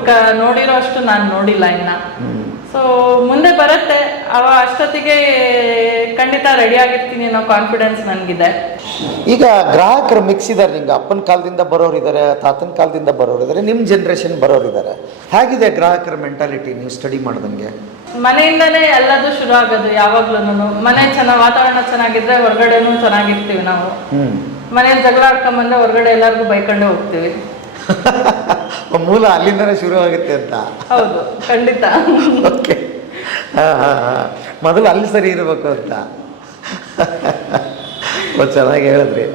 ನೋಡಿರೋ ಅಷ್ಟು ನಾನು ನೋಡಿಲ್ಲ ಇನ್ನ. ಸೊ ಮುಂದೆ ಬರುತ್ತೆ, ಅಷ್ಟೊತ್ತಿಗೆ ಖಂಡಿತ ರೆಡಿ ಆಗಿರ್ತೀನಿ ಅನ್ನೋ ಕಾನ್ಫಿಡೆನ್ಸ್ ನನಗಿದೆ. ಈಗ ಗ್ರಾಹಕರು ಮಿಕ್ಸ್ ಇದ್ದಾರೆ. ನಿಮ್ಗೆ ಅಪ್ಪನ ಕಾಲದಿಂದ ಬರೋರು ಇದ್ದಾರೆ, ತಾತನ ಕಾಲದಿಂದ ಬರೋರು ಇದ್ದಾರೆ, ನಿಮ್ಮ ಜನ್ರೇಷನ್ ಬರೋರು ಇದ್ದಾರೆ. ಹೇಗಿದೆ ಗ್ರಾಹಕರ ಮೆಂಟಾಲಿಟಿ ನೀವು ಸ್ಟಡಿ ಮಾಡ್ದಂಗೆ? ಮನೆಯಿಂದನೇ ಎಲ್ಲದೂ ಶುರು ಆಗೋದು. ಯಾವಾಗ್ಲೂ ಮನೆ ವಾತಾವರಣ ಚೆನ್ನಾಗಿದ್ರೆ ಹೊರಗಡೆನೂ ಚೆನ್ನಾಗಿರ್ತೀವಿ ನಾವು. ಮನೇಲಿ ಜಗಳ ಆಡ್ಕೊಂಬಂದ್ರೆ ಹೊರಗಡೆ ಎಲ್ಲರಿಗೂ ಬೈಕೊಂಡೇ ಹೋಗ್ತೀವಿ. ಮೂಲ ಅಲ್ಲಿಂದನೇ ಶುರು ಆಗುತ್ತೆ ಅಂತ. ಹೌದು, ಖಂಡಿತ. ಓಕೆ, ಮೊದಲು ಅಲ್ಲಿ ಸರಿ ಇರಬೇಕು ಅಂತ ಚೆನ್ನಾಗಿ ಹೇಳಿದ್ರಿ.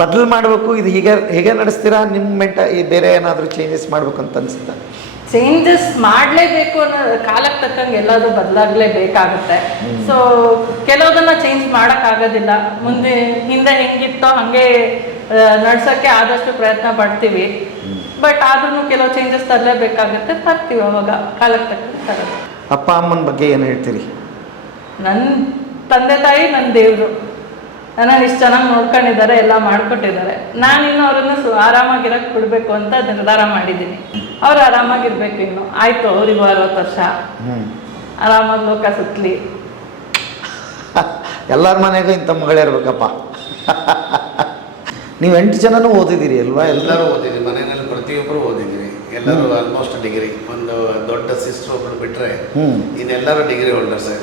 ಬದಲು ಮಾಡಬೇಕು. ಇದು ಹೀಗೆ ನಡೆಸ್ತೀರಾ? ನಿಮ್ಮ ಬೇರೆ ಏನಾದರೂ ಚೇಂಜಸ್ ಮಾಡ್ಬೇಕು ಅಂತ ಅನ್ಸುತ್ತಾ? ಚೇಂಜಸ್ ಮಾಡಲೇಬೇಕು ಅನ್ನೋ ಕಾಲಕ್ಕೆ ತಕ್ಕಂಗೆ ಎಲ್ಲಾದರೂ ಬದಲಾಗಲೇಬೇಕಾಗುತ್ತೆ. ಸೊ ಕೆಲವುದನ್ನ ಚೇಂಜ್ ಮಾಡೋಕ್ಕಾಗೋದಿಲ್ಲ. ಹಿಂದೆ ಹೆಂಗಿತ್ತೋ ಹಾಗೆ ನಡ್ಸೋಕ್ಕೆ ಆದಷ್ಟು ಪ್ರಯತ್ನ ಪಡ್ತೀವಿ. ಬಟ್ ಆದ್ರೂ ಕೆಲವು ಚೇಂಜಸ್ ತರಲೇಬೇಕಾಗುತ್ತೆ. ತರ್ತೀವಿ ಅವಾಗ ಕಾಲಕ್ಕೆ ತಕ್ಕಂಗೆ ತರೋದು. ಅಪ್ಪ ಅಮ್ಮನ ಬಗ್ಗೆ ಏನು ಹೇಳ್ತೀರಿ? ನನ್ನ ತಂದೆ ತಾಯಿ ನನ್ನ ದೇವರು. ನನ್ನನ್ನು ಇಷ್ಟು ಚೆನ್ನಾಗಿ ನೋಡ್ಕೊಂಡಿದ್ದಾರೆ, ಎಲ್ಲ ಮಾಡಿಕೊಟ್ಟಿದ್ದಾರೆ. ನಾನಿನ್ನು ಅವ್ರನ್ನ ಆರಾಮಾಗಿರಕ್ಕೆ ಬಿಡಬೇಕು ಅಂತ ನಿರ್ಧಾರ ಮಾಡಿದ್ದೀನಿ. ಅವ್ರು ಆರಾಮಾಗಿರ್ಬೇಕು. ಇನ್ನು ಆಯಿತು, ಅವ್ರಿಗೂ 60 ವರ್ಷ, ಆರಾಮಾಗಿ ಲೋಕ ಸುತ್ತಲಿ. ಎಲ್ಲರ ಮನೆಗೂ ಇಂಥ ಮಗಳೇ ಇರ್ಬೇಕಪ್ಪ. ನೀವು 8 ಜನನೂ ಓದಿದ್ದೀರಿ ಅಲ್ವಾ? ಎಲ್ಲರೂ ಓದಿದ್ದೀವಿ, ಮನೆಯಲ್ಲಿ ಪ್ರತಿಯೊಬ್ಬರು ಓದಿದ್ದೀವಿ. ಎಲ್ಲರೂ ಆಲ್ಮೋಸ್ಟ್ ಡಿಗ್ರಿ. ಒಂದು ದೊಡ್ಡ ಸಿಸ್ಟರ್ ಒಬ್ಬರು ಬಿಟ್ಟರೆ ಇನ್ನೆಲ್ಲರೂ ಡಿಗ್ರಿ ಹೋಲ್ಡರ್ಸ್.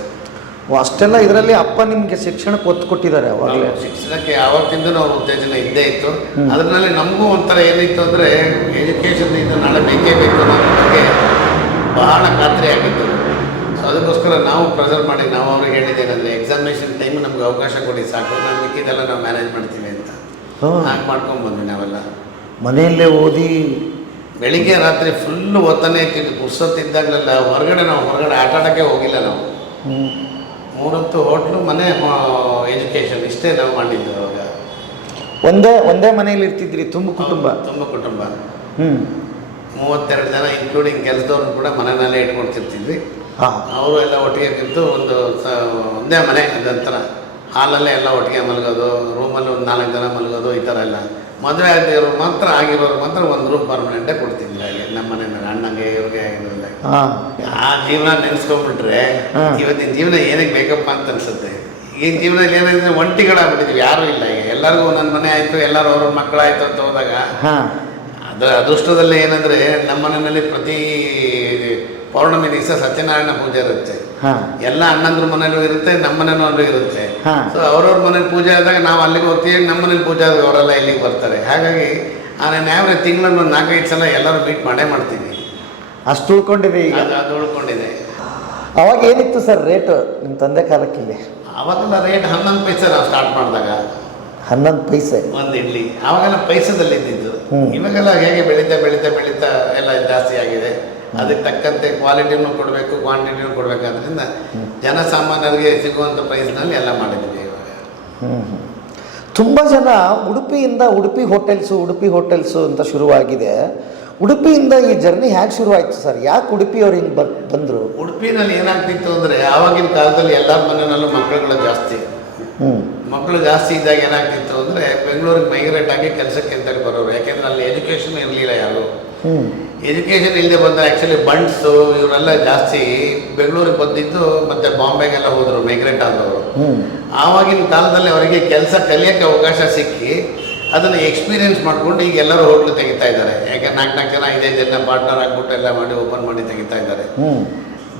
ಅಷ್ಟೆಲ್ಲ ಇದರಲ್ಲಿ ಅಪ್ಪ ನಿಮಗೆ ಶಿಕ್ಷಣಕ್ಕೆ ಒತ್ತು ಕೊಟ್ಟಿದ್ದಾರೆ ಅವಾಗಲೇ? ಶಿಕ್ಷಣಕ್ಕೆ ಯಾವತ್ತಿಂದ ಅವ್ರ ಉತ್ತೇಜನ ಇದ್ದೇ ಇತ್ತು. ಅದರಲ್ಲಿ ನಮಗೂ ಒಂಥರ ಏನಿತ್ತು ಅಂದರೆ ಎಜುಕೇಷನ್ ಇದು ನಾಳೆ ಬೇಕೇ ಬೇಕು ಅನ್ನೋದ್ರ ಬಗ್ಗೆ ಬಹಳ ಖಾತ್ರಿ ಆಗಿತ್ತು. ಸೊ ಅದಕ್ಕೋಸ್ಕರ ನಾವು ಪ್ರೆಸರ್ ಮಾಡಿ ನಾವು ಅವ್ರಿಗೆ ಹೇಳಿದ್ದೇನೆಂದರೆ ಎಕ್ಸಾಮಿನೇಷನ್ ಟೈಮ್ ನಮ್ಗೆ ಅವಕಾಶ ಕೊಡಿ ಸಾಕು, ನಾವು ಮಿಕ್ಕಿದೆಲ್ಲ ನಾವು ಮ್ಯಾನೇಜ್ ಮಾಡ್ತೀವಿ ಅಂತ. ಹಾಗೆ ಮಾಡ್ಕೊಂಡು ಬಂದ್ವಿ ನಾವೆಲ್ಲ. ಮನೆಯಲ್ಲೇ ಓದಿ ಬೆಳಿಗ್ಗೆ ರಾತ್ರಿ ಫುಲ್ಲು ಓದ್ತಾನೆ ಇರ್ತಿದ್ದು. ಪುಸ್ತಕತ್ತಿದ್ದಾಗಲೆಲ್ಲ ಹೊರಗಡೆ ಆಟ ಆಡೋಕ್ಕೆ ಹೋಗಿಲ್ಲ ನಾವು. 3 ಹೊತ್ತು ಹೋಟ್ಲು, ಮನೆ, ಎಜುಕೇಷನ್ ಇಷ್ಟೇ ನಾವು ಮಾಡಿದ್ದು. ಅವಾಗ ಒಂದೇ ಮನೆಯಲ್ಲಿ ಇರ್ತಿದ್ರಿ? ತುಂಬ ಕುಟುಂಬ? ತುಂಬ ಕುಟುಂಬ. 32 ಜನ ಇನ್ಕ್ಲೂಡಿಂಗ್ ಕೆಲಸದವ್ರನ್ನ ಕೂಡ ಮನೆಯಲ್ಲೇ ಇಟ್ಕೊಳ್ತಿರ್ತಿದ್ವಿ. ಅವರು ಎಲ್ಲ ಒಟ್ಟಿಗೆ ನಿಂತು ಒಂದೇ ಮನೆ, ಅದೊಂಥರ ಹಾಲಲ್ಲೇ ಎಲ್ಲ ಒಟ್ಟಿಗೆ ಮಲಗೋದು, ರೂಮಲ್ಲಿ ಒಂದು 4 ಜನ ಮಲಗೋದು, ಈ ಥರ ಎಲ್ಲ. ಮದುವೆ ಆಗಿರೋರು ಮಾತ್ರ ಒಂದು ರೂಮ್ ಪರ್ಮನೆಂಟೇ ಕೊಡ್ತಿದ್ವಿ. ಹಾಗೆ ನಮ್ಮ ಮನೆಯಲ್ಲಿ ಅಣ್ಣಗೆ ಇವ್ರಿಗೆ ಆಗಿರೋಲ್ಲ. ಆ ಜೀವನ ನೆನೆಸ್ಕೊಂಡ್ಬಿಟ್ರೆ ಇವತ್ತಿನ ಜೀವನ ಏನಕ್ಕೆ ಬೇಕಪ್ಪ ಅಂತ ಅನ್ಸುತ್ತೆ. ಈಗಿನ ಜೀವನದಲ್ಲಿ ಏನಾದ್ರೆ ಒಂಟಿಗಳಾಗ್ಬಿಟ್ಟಿದ್ವಿ, ಯಾರೂ ಇಲ್ಲ. ಈಗ ಎಲ್ಲರಿಗೂ ಒಂದೊಂದು ಮನೆ ಆಯಿತು, ಎಲ್ಲರೂ ಅವ್ರ ಮಕ್ಕಳಾಯಿತು ಅಂತ ಹೋದಾಗ ಅದರ ಅದೃಷ್ಟದಲ್ಲಿ ಏನಂದರೆ ನಮ್ಮ ಮನೆಯಲ್ಲಿ ಪ್ರತಿ ಪೌರ್ಣಮಿ ದಿವಸ ಸತ್ಯನಾರಾಯಣ ಪೂಜೆ ಇರುತ್ತೆ. ಎಲ್ಲ ಅಣ್ಣಂದ್ರ ಮನೇಲೂ ಇರುತ್ತೆ, ನಮ್ಮ ಮನೇಲೂ ಇರುತ್ತೆ. ಸೊ ಅವ್ರವ್ರ ಮನೇಲಿ ಪೂಜೆ ಆದಾಗ ನಾವು ಅಲ್ಲಿಗೆ ಹೋಗ್ತೀವಿ, ನಮ್ಮ ಮನೇಲಿ ಪೂಜೆ ಆದಾಗ ಅವರೆಲ್ಲ ಇಲ್ಲಿಗೆ ಬರ್ತಾರೆ. ಹಾಗಾಗಿ ನಾನು ಆ್ಯಾವ್ರೇಜ್ ತಿಂಗಳಲ್ಲಿ ಒಂದು 4-5 ಸಲ ಎಲ್ಲರೂ ಮೀಟ್ ಮಾಡೇ ಮಾಡ್ತೀನಿ. ಅಷ್ಟು ಉಳ್ಕೊಂಡಿದೆ ಈಗ. ಅದು ಉಳ್ಕೊಂಡಿದೆ. ಅವಾಗ ಏನಿತ್ತು ಸರ್ ರೇಟು ನಿಮ್ಮ ತಂದೆ ಕಾಲಕ್ಕಿಲ್ಲಿ? ಅವಾಗೆಲ್ಲ ರೇಟ್ 11 ಪೈಸೆ ನಾವು ಸ್ಟಾರ್ಟ್ ಮಾಡಿದಾಗ 11 ಪೈಸೆ ಒಂದು ಇಡ್ಲಿ. ಆವಾಗೆಲ್ಲ ಪೈಸದಲ್ಲಿ ಇದ್ದಿದ್ದು. ಇವಾಗೆಲ್ಲ ಹೇಗೆ ಬೆಳೀತಾ ಎಲ್ಲ ಜಾಸ್ತಿ ಆಗಿದೆ. ಅದಕ್ಕೆ ತಕ್ಕಂತೆ ಕ್ವಾಲಿಟಿನೂ ಕೊಡಬೇಕು, ಕ್ವಾಂಟಿಟಿನೂ ಕೊಡಬೇಕಾದ್ರಿಂದ ಜನಸಾಮಾನ್ಯರಿಗೆ ಸಿಗುವಂಥ ಪ್ರೈಸ್ನಲ್ಲಿ ಎಲ್ಲ ಮಾಡಿದ್ದೀವಿ ಇವಾಗ. ತುಂಬ ಜನ ಉಡುಪಿ ಹೋಟೆಲ್ಸು ಅಂತ ಶುರುವಾಗಿದೆ. ಉಡುಪಿಯಿಂದ ಈ ಜರ್ನಿ ಹೇಗೆ ಶುರುವಾಯಿತು ಸರ್? ಯಾಕೆ ಉಡುಪಿಯವ್ರು ಹಿಂಗೆ ಬಂದರು? ಉಡುಪಿನಲ್ಲಿ ಏನಾಗ್ತಿತ್ತು ಅಂದರೆ ಆವಾಗಿನ ಕಾಲದಲ್ಲಿ ಎಲ್ಲರ ಮನೆಯಲ್ಲೂ ಮಕ್ಕಳುಗಳು ಜಾಸ್ತಿ. ಮಕ್ಕಳು ಜಾಸ್ತಿ ಇದ್ದಾಗ ಏನಾಗ್ತಿತ್ತು ಅಂದರೆ ಬೆಂಗಳೂರಿಗೆ ಮೈಗ್ರೇಟ್ ಆಗಿ ಕೆಲಸಕ್ಕೆ ಅಂತೇಳಿ ಬರೋರು. ಯಾಕೆಂದರೆ ಅಲ್ಲಿ ಎಜುಕೇಷನ್ ಇರಲಿಲ್ಲ ಯಾರು. ಎಜುಕೇಷನ್ ಇಲ್ಲದೆ ಬಂದರೆ ಆ್ಯಕ್ಚುಲಿ ಬಂಡ್ಸು ಇವರೆಲ್ಲ ಜಾಸ್ತಿ ಬೆಂಗಳೂರಿಗೆ ಬಂದಿದ್ದು ಮತ್ತು ಬಾಂಬೆಗೆಲ್ಲ ಹೋದರು ಮೈಗ್ರೇಟ್ ಆದವರು. ಆವಾಗಿನ ಕಾಲದಲ್ಲಿ ಅವರಿಗೆ ಕೆಲಸ ಕಲಿಯೋಕ್ಕೆ ಅವಕಾಶ ಸಿಕ್ಕಿ ಅದನ್ನು ಎಕ್ಸ್ಪೀರಿಯೆನ್ಸ್ ಮಾಡಿಕೊಂಡು ಈಗ ಎಲ್ಲರೂ ಹೋಟ್ಲು ತೆಗಿತಾ ಇದ್ದಾರೆ. ಯಾಕೆ 4 ಜನ 5 ಜನ ಪಾರ್ಟ್ನರ್ ಆಗಿಬಿಟ್ಟು ಎಲ್ಲ ಮಾಡಿ ಓಪನ್ ಮಾಡಿ ತೆಗಿತಾ ಇದ್ದಾರೆ.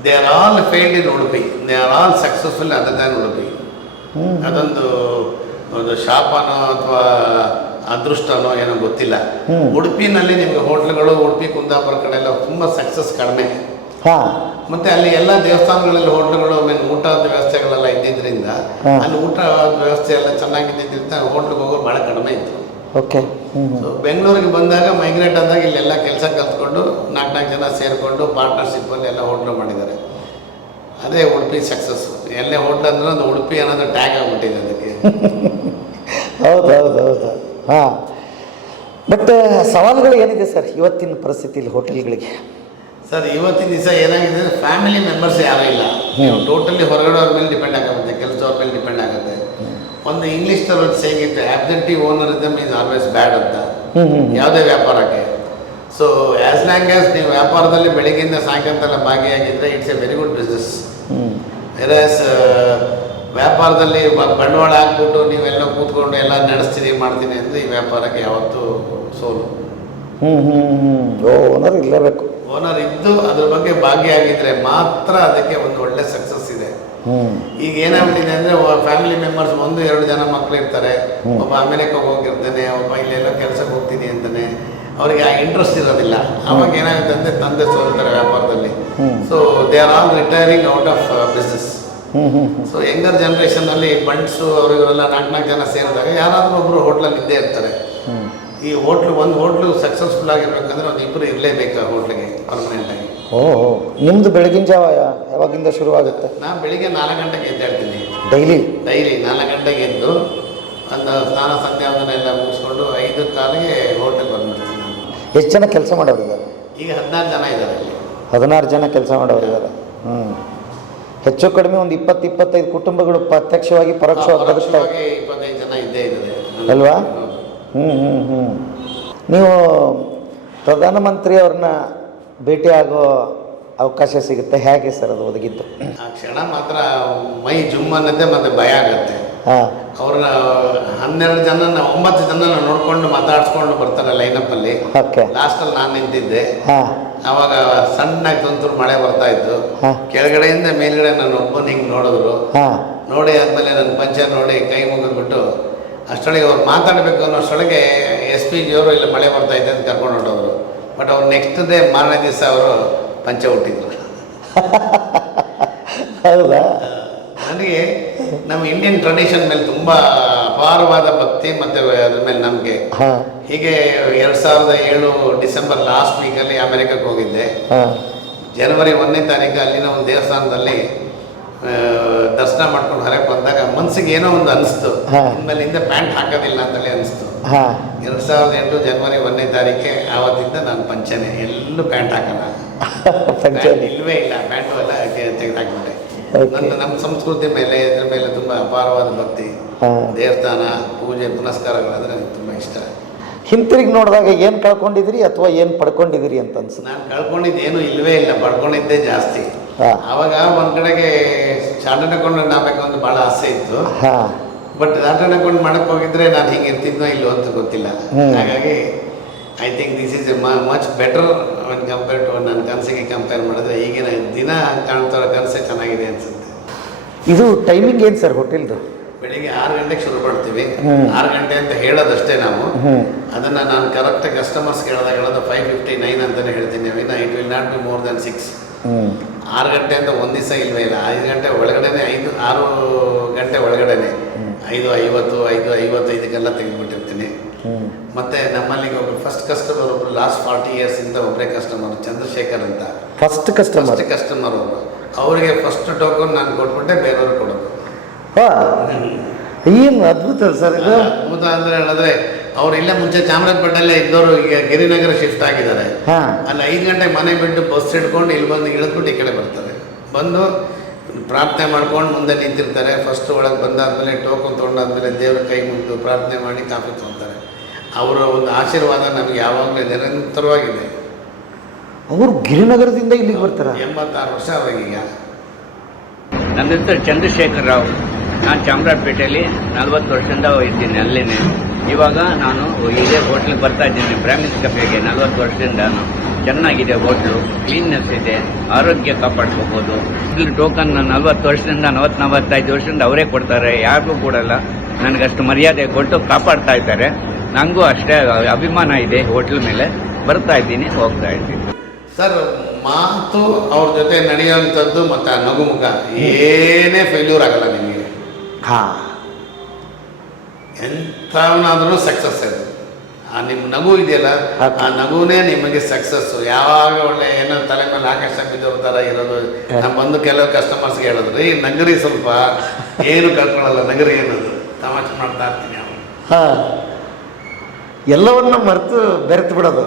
They are all failed in Udupi, they are all successful other than Udupi. ಅದೊಂದು ಶಾಪನೋ ಅಥವಾ ಅದೃಷ್ಟನೋ ಏನೋ ಗೊತ್ತಿಲ್ಲ. ಉಡುಪಿನಲ್ಲಿ ನಿಮಗೆ ಹೋಟ್ಲುಗಳು ಉಡುಪಿ ಕುಂದಾಪುರ ಕಡೆ ಎಲ್ಲ ತುಂಬ ಸಕ್ಸಸ್ ಕಡಿಮೆ. ಮತ್ತು ಅಲ್ಲಿ ಎಲ್ಲ ದೇವಸ್ಥಾನಗಳಲ್ಲಿ ಹೋಟ್ಲುಗಳು ಆಮೇಲೆ ಊಟದ ವ್ಯವಸ್ಥೆಗಳೆಲ್ಲ ಇದ್ದಿದ್ದರಿಂದ ಅಲ್ಲಿ ಊಟ ವ್ಯವಸ್ಥೆ ಎಲ್ಲ ಚೆನ್ನಾಗಿದ್ದರಿಂದ ಹೋಟ್ಲಿಗೆ ಹೋಗೋರು ಭಾಳ ಕಡಿಮೆ ಇತ್ತು. ಓಕೆ. ಸೊ ಬೆಂಗಳೂರಿಗೆ ಬಂದಾಗ ಮೈಗ್ರೇಟ್ ಆದಾಗ ಇಲ್ಲೆಲ್ಲ ಕೆಲಸ ಕಲ್ತ್ಕೊಂಡು 4 ಜನ ಸೇರಿಕೊಂಡು ಪಾರ್ಟ್ನರ್ಶಿಪ್ಪಲ್ಲಿ ಎಲ್ಲ ಹೋಟ್ಲು ಮಾಡಿದ್ದಾರೆ. ಅದೇ ಉಡುಪಿ ಸಕ್ಸಸ್ಸು. ಎಲ್ಲೇ ಹೋಟ್ಲ್ ಅಂದ್ರೆ ಒಂದು ಉಡುಪಿ ಅನ್ನೋದು ಟ್ಯಾಗ್ ಆಗಿಬಿಟ್ಟಿದೆ ಅದಕ್ಕೆ. ಹೌದು. ಹಾಂ. ಬಟ್ ಸವಾಲುಗಳು ಏನಿದೆ ಸರ್ ಇವತ್ತಿನ ಪರಿಸ್ಥಿತಿಯಲ್ಲಿ ಹೋಟೆಲ್ಗಳಿಗೆ? ಸರ್ ಇವತ್ತಿನ ದಿವಸ ಏನಾಗಿದೆ ಅಂದರೆ ಫ್ಯಾಮಿಲಿ ಮೆಂಬರ್ಸ್ ಯಾರೂ ಇಲ್ಲ. ಟೋಟಲಿ ಹೊರಗಡೆ ಅವ್ರ ಮೇಲೆ ಡಿಪೆಂಡ್ ಆಗುತ್ತೆ, ಕೆಲಸದವ್ರ ಮೇಲೆ ಡಿಪೆಂಡ್ ಆಗುತ್ತೆ. ಒಂದು ಇಂಗ್ಲೀಷ್ ವರ್ಡ್ಸ್ ಹೇಗಿತ್ತು, ಆಬ್ಸೆಂಟಿ ಓನರಿಸಮ್ ಈಸ್ ಆಲ್ವೇಸ್ ಬ್ಯಾಡ್ ಅಂತ ಯಾವುದೇ ವ್ಯಾಪಾರಕ್ಕೆ. ಸೊ ಆ್ಯಸ್ ಲಾಂಗ್ ಆ್ಯಸ್ ನೀವು ವ್ಯಾಪಾರದಲ್ಲಿ ಬೆಳಗ್ಗೆಯಿಂದ ಸಾಯಂಕಾಲ ಭಾಗಿಯಾಗಿದ್ದರೆ it's a very good business. Versus ವ್ಯಾಪಾರದಲ್ಲಿ ಬಂಡವಾಳ ಹಾಕ್ಬಿಟ್ಟು ನೀವೆಲ್ಲ ಕೂತ್ಕೊಂಡು ಎಲ್ಲ ನಡೆಸ್ತೀನಿ ಮಾಡ್ತೀನಿ ಅಂದರೆ ಈ ವ್ಯಾಪಾರಕ್ಕೆ ಯಾವತ್ತೂ ಸೋಲು. ಓನರ್ ಇರಲೇಬೇಕು. ಓನರ್ ಇದ್ದು ಅದ್ರ ಬಗ್ಗೆ ಭಾಗಿಯಾಗಿದ್ದರೆ ಮಾತ್ರ ಅದಕ್ಕೆ ಒಂದು ಒಳ್ಳೆ ಸಕ್ಸಸ್ ಇದೆ. ಈಗ ಏನಾಗ್ಬಿಟ್ಟಿದೆ ಅಂದರೆ ಫ್ಯಾಮಿಲಿ ಮೆಂಬರ್ಸ್ 1-2 ಜನ ಮಕ್ಕಳು ಇರ್ತಾರೆ. ಒಬ್ಬ ಅಮೆರಿಕಾಗೆ ಹೋಗಿರ್ತಾನೆ, ಒಬ್ಬ ಇಲ್ಲೆಲ್ಲ ಕೆಲಸಕ್ಕೆ ಹೋಗ್ತೀನಿ ಅಂತಾನೆ. ಅವರಿಗೆ ಆ ಇಂಟ್ರೆಸ್ಟ್ ಇರೋದಿಲ್ಲ. ಅವಾಗ ಏನಾಗುತ್ತೆ ಅಂದರೆ ತಂದೆ ಸೋಲ್ತಾರೆ ವ್ಯಾಪಾರದಲ್ಲಿ. So they are all retiring out of business. So younger ಜನ್ರೇಷನಲ್ಲಿ ಬಂಡ್ಸು ಅವರಿಗೆಲ್ಲ 4 ಜನ ಸೇರಿದಾಗ ಯಾರಾದರೂ ಒಬ್ಬರು ಹೋಟ್ಲಲ್ಲಿ ಇದ್ದೇ ಇರ್ತಾರೆ. ಈ ಒಂದು ಹೋಟ್ಲು ಸಕ್ಸಸ್ಫುಲ್ ಆಗಿರ್ಬೇಕಂದ್ರೆ ಒಂದು 2 ಇರಲೇಬೇಕು ಆ ಹೋಟ್ಲಿಗೆ ಪರ್ಮನೆಂಟಾಗಿ. ನಿಮ್ಮದು ಬೆಳಗಿನ ಜಾವ ಯಾವಾಗಿಂದ ಶುರುವಾಗುತ್ತೆ? ನಾನು ಬೆಳಿಗ್ಗೆ 4 ಗಂಟೆಗೆ ಎದ್ದೇಳ್ತೀನಿ. ಡೈಲಿ 4 ಗಂಟೆಗೆ ಎದ್ದು ಒಂದು ಸ್ನಾನ ಸಂಧ್ಯಾವಂದನ ಎಲ್ಲ ಮುಗಿಸ್ಕೊಂಡು 5 ಕಾಲಿಗೆ ಹೋಟೆಲ್ ಬಂದ್ಬಿಡ್ತೀನಿ ನಾನು. ಎಷ್ಟು ಜನ ಕೆಲಸ ಮಾಡೋರಿದ್ದಾರೆ? ಈಗ 16 ಜನ ಇದ್ದಾರೆ ಅಲ್ಲಿ. 16 ಜನ ಕೆಲಸ ಮಾಡೋರಿದ್ದಾರೆ. ಹೆಚ್ಚು ಕಡಿಮೆ ಒಂದು 20-25 ಕುಟುಂಬಗಳು ಪ್ರತ್ಯಕ್ಷವಾಗಿ ಪರೋಕ್ಷವಾಗಿ 25 ಜನ ಇದ್ದೇ ಇದ್ದಾರೆ ಅಲ್ವಾ? ನೀವು ಪ್ರಧಾನಮಂತ್ರಿ ಅವ್ರನ್ನ ಭೇಟಿಯಾಗೋ ಅವಕಾಶ ಸಿಗುತ್ತೆ, ಹೇಗೆ ಸರ್ ಅದು ಒದಗಿದ್ದು? ಆ ಕ್ಷಣ ಮಾತ್ರ ಮೈ ಜುಮ್ ಅನ್ನತ್ತೆ, ಮತ್ತು ಭಯ ಆಗುತ್ತೆ. ಅವ್ರನ್ನ 9 ಜನ ನೋಡ್ಕೊಂಡು ಮಾತಾಡ್ಸ್ಕೊಂಡು ಬರ್ತಾರೆ ಲೈನಪ್ಪಲ್ಲಿ. ಲಾಸ್ಟಲ್ಲಿ ನಾನು ನಿಂತಿದ್ದೆ. ಆವಾಗ ಸಣ್ಣಾಗಿ ತುಂತುರು ಮಳೆ ಬರ್ತಾ ಇತ್ತು. ಕೆಳಗಡೆಯಿಂದ ಮೇಲ್ಗಡೆ ನಾನು ಒಬ್ಬನ ಹಿಂಗೆ ನೋಡಿದ್ರು. ನೋಡಿ ಆದಮೇಲೆ ನನ್ನ ಪಂಚ ನೋಡಿ ಕೈ ಮುಗಿದ್ಬಿಟ್ಟು ಅಷ್ಟೊಳಗೆ ಅವ್ರು ಮಾತಾಡಬೇಕು ಅನ್ನೋಷ್ಟೊಳಗೆ SP ಜಿಯವರು ಇಲ್ಲಿ ಮಳೆ ಬರ್ತಾ ಇದೆ ಅಂತ ಕರ್ಕೊಂಡು ಹೊರಟೋದ್ರು. ಬಟ್ ಅವ್ರು ನೆಕ್ಸ್ಟ್ ಡೇ ಮಾರನೇ ದಿವಸ ಅವರು ಪಂಚ ಹುಟ್ಟಿದ್ರು. ಹೌದಾ? ನನಗೆ ನಮ್ಮ ಇಂಡಿಯನ್ ಟ್ರೆಡಿಷನ್ ಮೇಲೆ ತುಂಬ ಅಪಾರವಾದ ಭಕ್ತಿ ಮತ್ತು ಅದ್ರ ಮೇಲೆ ನಂಬಿಕೆ. ಹೀಗೆ 2007 ಡಿಸೆಂಬರ್ ಲಾಸ್ಟ್ ವೀಕಲ್ಲಿ ಅಮೆರಿಕಕ್ಕೆ ಹೋಗಿದ್ದೆ. ಜನವರಿ 1ನೇ ತಾರೀಕು ಅಲ್ಲಿನ ಒಂದು ದೇವಸ್ಥಾನದಲ್ಲಿ ದರ್ಶನ ಮಾಡ್ಕೊಂಡು ಹೊರಗೆ ಬಂದಾಗ ಮನಸ್ಸಿಗೆ ಏನೋ ಒಂದು ಅನಿಸ್ತು. ಇನ್ಮೇಲಿಂದ ಪ್ಯಾಂಟ್ ಹಾಕೋದಿಲ್ಲ ಅಂತೇಳಿ ಅನಿಸ್ತು. 2008 ಜನವರಿ 1ನೇ ತಾರೀಕೆ ಆವತ್ತಿಂದ ನಾನು ಪಂಚನೆ, ಎಲ್ಲೂ ಪ್ಯಾಂಟ್ ಹಾಕೋಣ, ಇಲ್ಲವೇ ಇಲ್ಲ, ಪ್ಯಾಂಟು ಎಲ್ಲ ತೆಗೆದಾಕ್ಬಿಟ್ಟೆ. ನಮ್ಮ ಸಂಸ್ಕೃತಿ ಮೇಲೆ ಇದ್ರ ಮೇಲೆ ತುಂಬ ಅಪಾರವಾದ ಭಕ್ತಿ. ದೇವಸ್ಥಾನ ಪೂಜೆ ಪುನಸ್ಕಾರಗಳಂದ್ರೆ ನನಗೆ ತುಂಬ ಇಷ್ಟ. ಹಿಂತಿರುಗಿ ನೋಡಿದಾಗ ಏನು ಕಳ್ಕೊಂಡಿದ್ರಿ ಅಥವಾ ಏನು ಪಡ್ಕೊಂಡಿದ್ದೀರಿ ಅಂತ ಅನ್ಸುತ್ತೆ? ನಾನು ಕಳ್ಕೊಂಡಿದ್ದೇನು ಇಲ್ಲವೇ ಇಲ್ಲ, ಪಡ್ಕೊಂಡಿದ್ದೇ ಜಾಸ್ತಿ. ಆವಾಗ ಒಂದು ಕಡೆಗೆ ಚಾರ್ಟರ್ಡ್ ಅಕೌಂಟೆಂಟ್ ಆಗಬೇಕು ಅಂತ ಭಾಳ ಆಸೆ ಇತ್ತು. ಬಟ್ ಚಾರ್ಟರ್ಡ್ ಅಕೌಂಟ್ ಮಾಡಕ್ಕೆ ಹೋಗಿದ್ರೆ ನಾನು ಹಿಂಗೆ ಇರ್ತಿದ್ನೋ ಇಲ್ಲೋ ಅಂತ ಗೊತ್ತಿಲ್ಲ. ಹಾಗಾಗಿ I think this is a much better when compare to ನನ್ನ ಕನಸಿಗೆ ಕಂಪೇರ್ ಮಾಡಿದ್ರೆ ಈಗಿನ ದಿನ ಕಾಣ್ತಾರೋ ಕನಸೇ ಚೆನ್ನಾಗಿದೆ ಅನಿಸುತ್ತೆ. ಇದು ಟೈಮಿಂಗ್ ಏನು ಸರ್ ಹೋಟೆಲ್ದು? ಬೆಳಿಗ್ಗೆ 6 ಗಂಟೆಗೆ ಶುರು ಮಾಡ್ತೀವಿ. 6 ಗಂಟೆ ಅಂತ ಹೇಳೋದಷ್ಟೇ ನಾವು. ಅದನ್ನು ನಾನು ಕರೆಕ್ಟಾಗಿ ಕಸ್ಟಮರ್ಸ್ಗೆ ಹೇಳೋದು 5:59 ಅಂತಲೇ ಹೇಳ್ತೀನಿ. It will not be more than 6. 6 ಗಂಟೆ ಅಂತ ಒಂದು ದಿವಸ ಇಲ್ವೇ ಇಲ್ಲ. 5 ಗಂಟೆ ಒಳಗಡೆನೆ 6 ಗಂಟೆ ಒಳಗಡೆನೆ 5:50 5:55 ತೆಗೆದುಬಿಟ್ಟಿರ್ತೀನಿ. ಮತ್ತು ನಮ್ಮಲ್ಲಿ ಒಬ್ಬರು ಫಸ್ಟ್ ಕಸ್ಟಮರ್ ಒಬ್ಬರು ಲಾಸ್ಟ್ 40 ಇಯರ್ಸಿಂದ ಒಬ್ಬರೇ ಕಸ್ಟಮರ್, ಚಂದ್ರಶೇಖರ್ ಅಂತ. ಫಸ್ಟ್ ಕಸ್ಟಮರ್ ಅವರು ಅವರಿಗೆ ಫಸ್ಟ್ ಟೋಕನ್ ನಾನು ಕೊಟ್ಬಿಟ್ಟೆ ಬೇರೆಯವ್ರಿಗೆ ಕೊಡೋದು. ಏನು ಅದ್ಭುತ ಸರ್ ಇದು. ಅದ್ಭುತ ಅಂದರೆ ಹೇಳಿದ್ರೆ ಅವ್ರು ಇಲ್ಲೇ ಮುಂಚೆ ಚಾಮರಾಜಪೇಟೆಲ್ಲೇ ಇದ್ದವರು ಈಗ ಗಿರಿನಗರ ಶಿಫ್ಟ್ ಆಗಿದ್ದಾರೆ. ಅಲ್ಲಿ 5 ಗಂಟೆಗೆ ಮನೆ ಬಿಟ್ಟು ಬಸ್ ಹಿಡ್ಕೊಂಡು ಇಲ್ಲಿ ಬಂದು ಇಳಿದ್ಬಿಟ್ಟು ಈ ಕಡೆ ಬರ್ತಾರೆ. ಬಂದು ಪ್ರಾರ್ಥನೆ ಮಾಡ್ಕೊಂಡು ಮುಂದೆ ನಿಂತಿರ್ತಾರೆ. ಫಸ್ಟ್ ಒಳಗೆ ಬಂದಾದ್ಮೇಲೆ ಟೋಕನ್ ತೊಗೊಂಡಾದ್ಮೇಲೆ ದೇವರ ಕೈ ಮುಗಿದು ಪ್ರಾರ್ಥನೆ ಮಾಡಿ ಕಾಫಿ ತೊಗೊತಾರೆ. ಅವರ ಒಂದು ಆಶೀರ್ವಾದ ನಮಗೆ ಯಾವಾಗಲೂ ನಿರಂತರವಾಗಿದೆ. ಅವರು ಗಿರಿನಗರದಿಂದ ಇಲ್ಲಿಗೆ ಬರ್ತಾರೆ. 86 ವರ್ಷ ಅವರಿಗೀಗ. ನನ್ನ ಹೆಸರು ಚಂದ್ರಶೇಖರ್ ರಾವ್. ನಾನು ಚಾಮರಾಜಪೇಟೆಯಲ್ಲಿ 40 ವರ್ಷದಿಂದ ಇದ್ದೀನಿ ಅಲ್ಲೇ. ಇವಾಗ ನಾನು ಇದೇ ಹೋಟ್ಲಿಗೆ ಬರ್ತಾ ಇದ್ದೀನಿ, ಬ್ರಾಹ್ಮಿನ್ಸ್ ಕಫೆಗೆ. 40 ವರ್ಷದಿಂದ ಚೆನ್ನಾಗಿದೆ ಹೋಟ್ಲು, ಕ್ಲೀನ್ನೆಸ್ ಇದೆ, ಆರೋಗ್ಯ ಕಾಪಾಡ್ಕೋಬೋದು. ಇಲ್ಲಿ ಟೋಕನ್ 40 ವರ್ಷದಿಂದ 45 ವರ್ಷದಿಂದ ಅವರೇ ಕೊಡ್ತಾರೆ, ಯಾರಿಗೂ ಕೊಡಲ್ಲ. ನನಗಷ್ಟು ಮರ್ಯಾದೆ ಕೊಟ್ಟು ಕಾಪಾಡ್ತಾ ಇದ್ದಾರೆ. ನನಗೂ ಅಷ್ಟೇ ಅಭಿಮಾನ ಇದೆ ಹೋಟ್ಲ್ ಮೇಲೆ. ಬರ್ತಾ ಇದ್ದೀನಿ, ಹೋಗ್ತಾ ಇದ್ದೀನಿ. ಸರ್, ಮಾತು ಅವ್ರ ಜೊತೆ ನಡೆಯುವಂಥದ್ದು ಮತ್ತು ಆ ನಗುಮುಖ ಏನೇ ಫೇಲ್ಯೂರ್ ಆಗಲ್ಲ ನಿಮಗೆ. ಎಂಥವನಾದ್ರೂ ಸಕ್ಸಸ್ ಅದು. ಆ ನಿಮ್ಮ ನಗು ಇದೆಯಲ್ಲ, ಆ ನಗುನೇ ನಿಮಗೆ ಸಕ್ಸಸ್ಸು. ಯಾವಾಗ ಒಳ್ಳೆ ಏನೋ ತಲೆ ಮೇಲೆ ಆಕಾಶ ಬಿದ್ದವ್ರ ಥರ ಇರೋದು. ನಾನು ಬಂದು ಕೆಲವು ಕಸ್ಟಮರ್ಸ್ಗೆ ಹೇಳಿದ್ರು, ರೀ ನಗರಿ ಸ್ವಲ್ಪ, ಏನು ಕಳ್ಕೊಳ್ಳಲ್ಲ, ನಗರಿ ಏನದು, ತಮಾಷೆ ಮಾಡ್ತಾ ಇರ್ತೀನಿ. ಎಲ್ಲವನ್ನ ಮರೆತು ಬೆರೆತು ಬಿಡೋದು.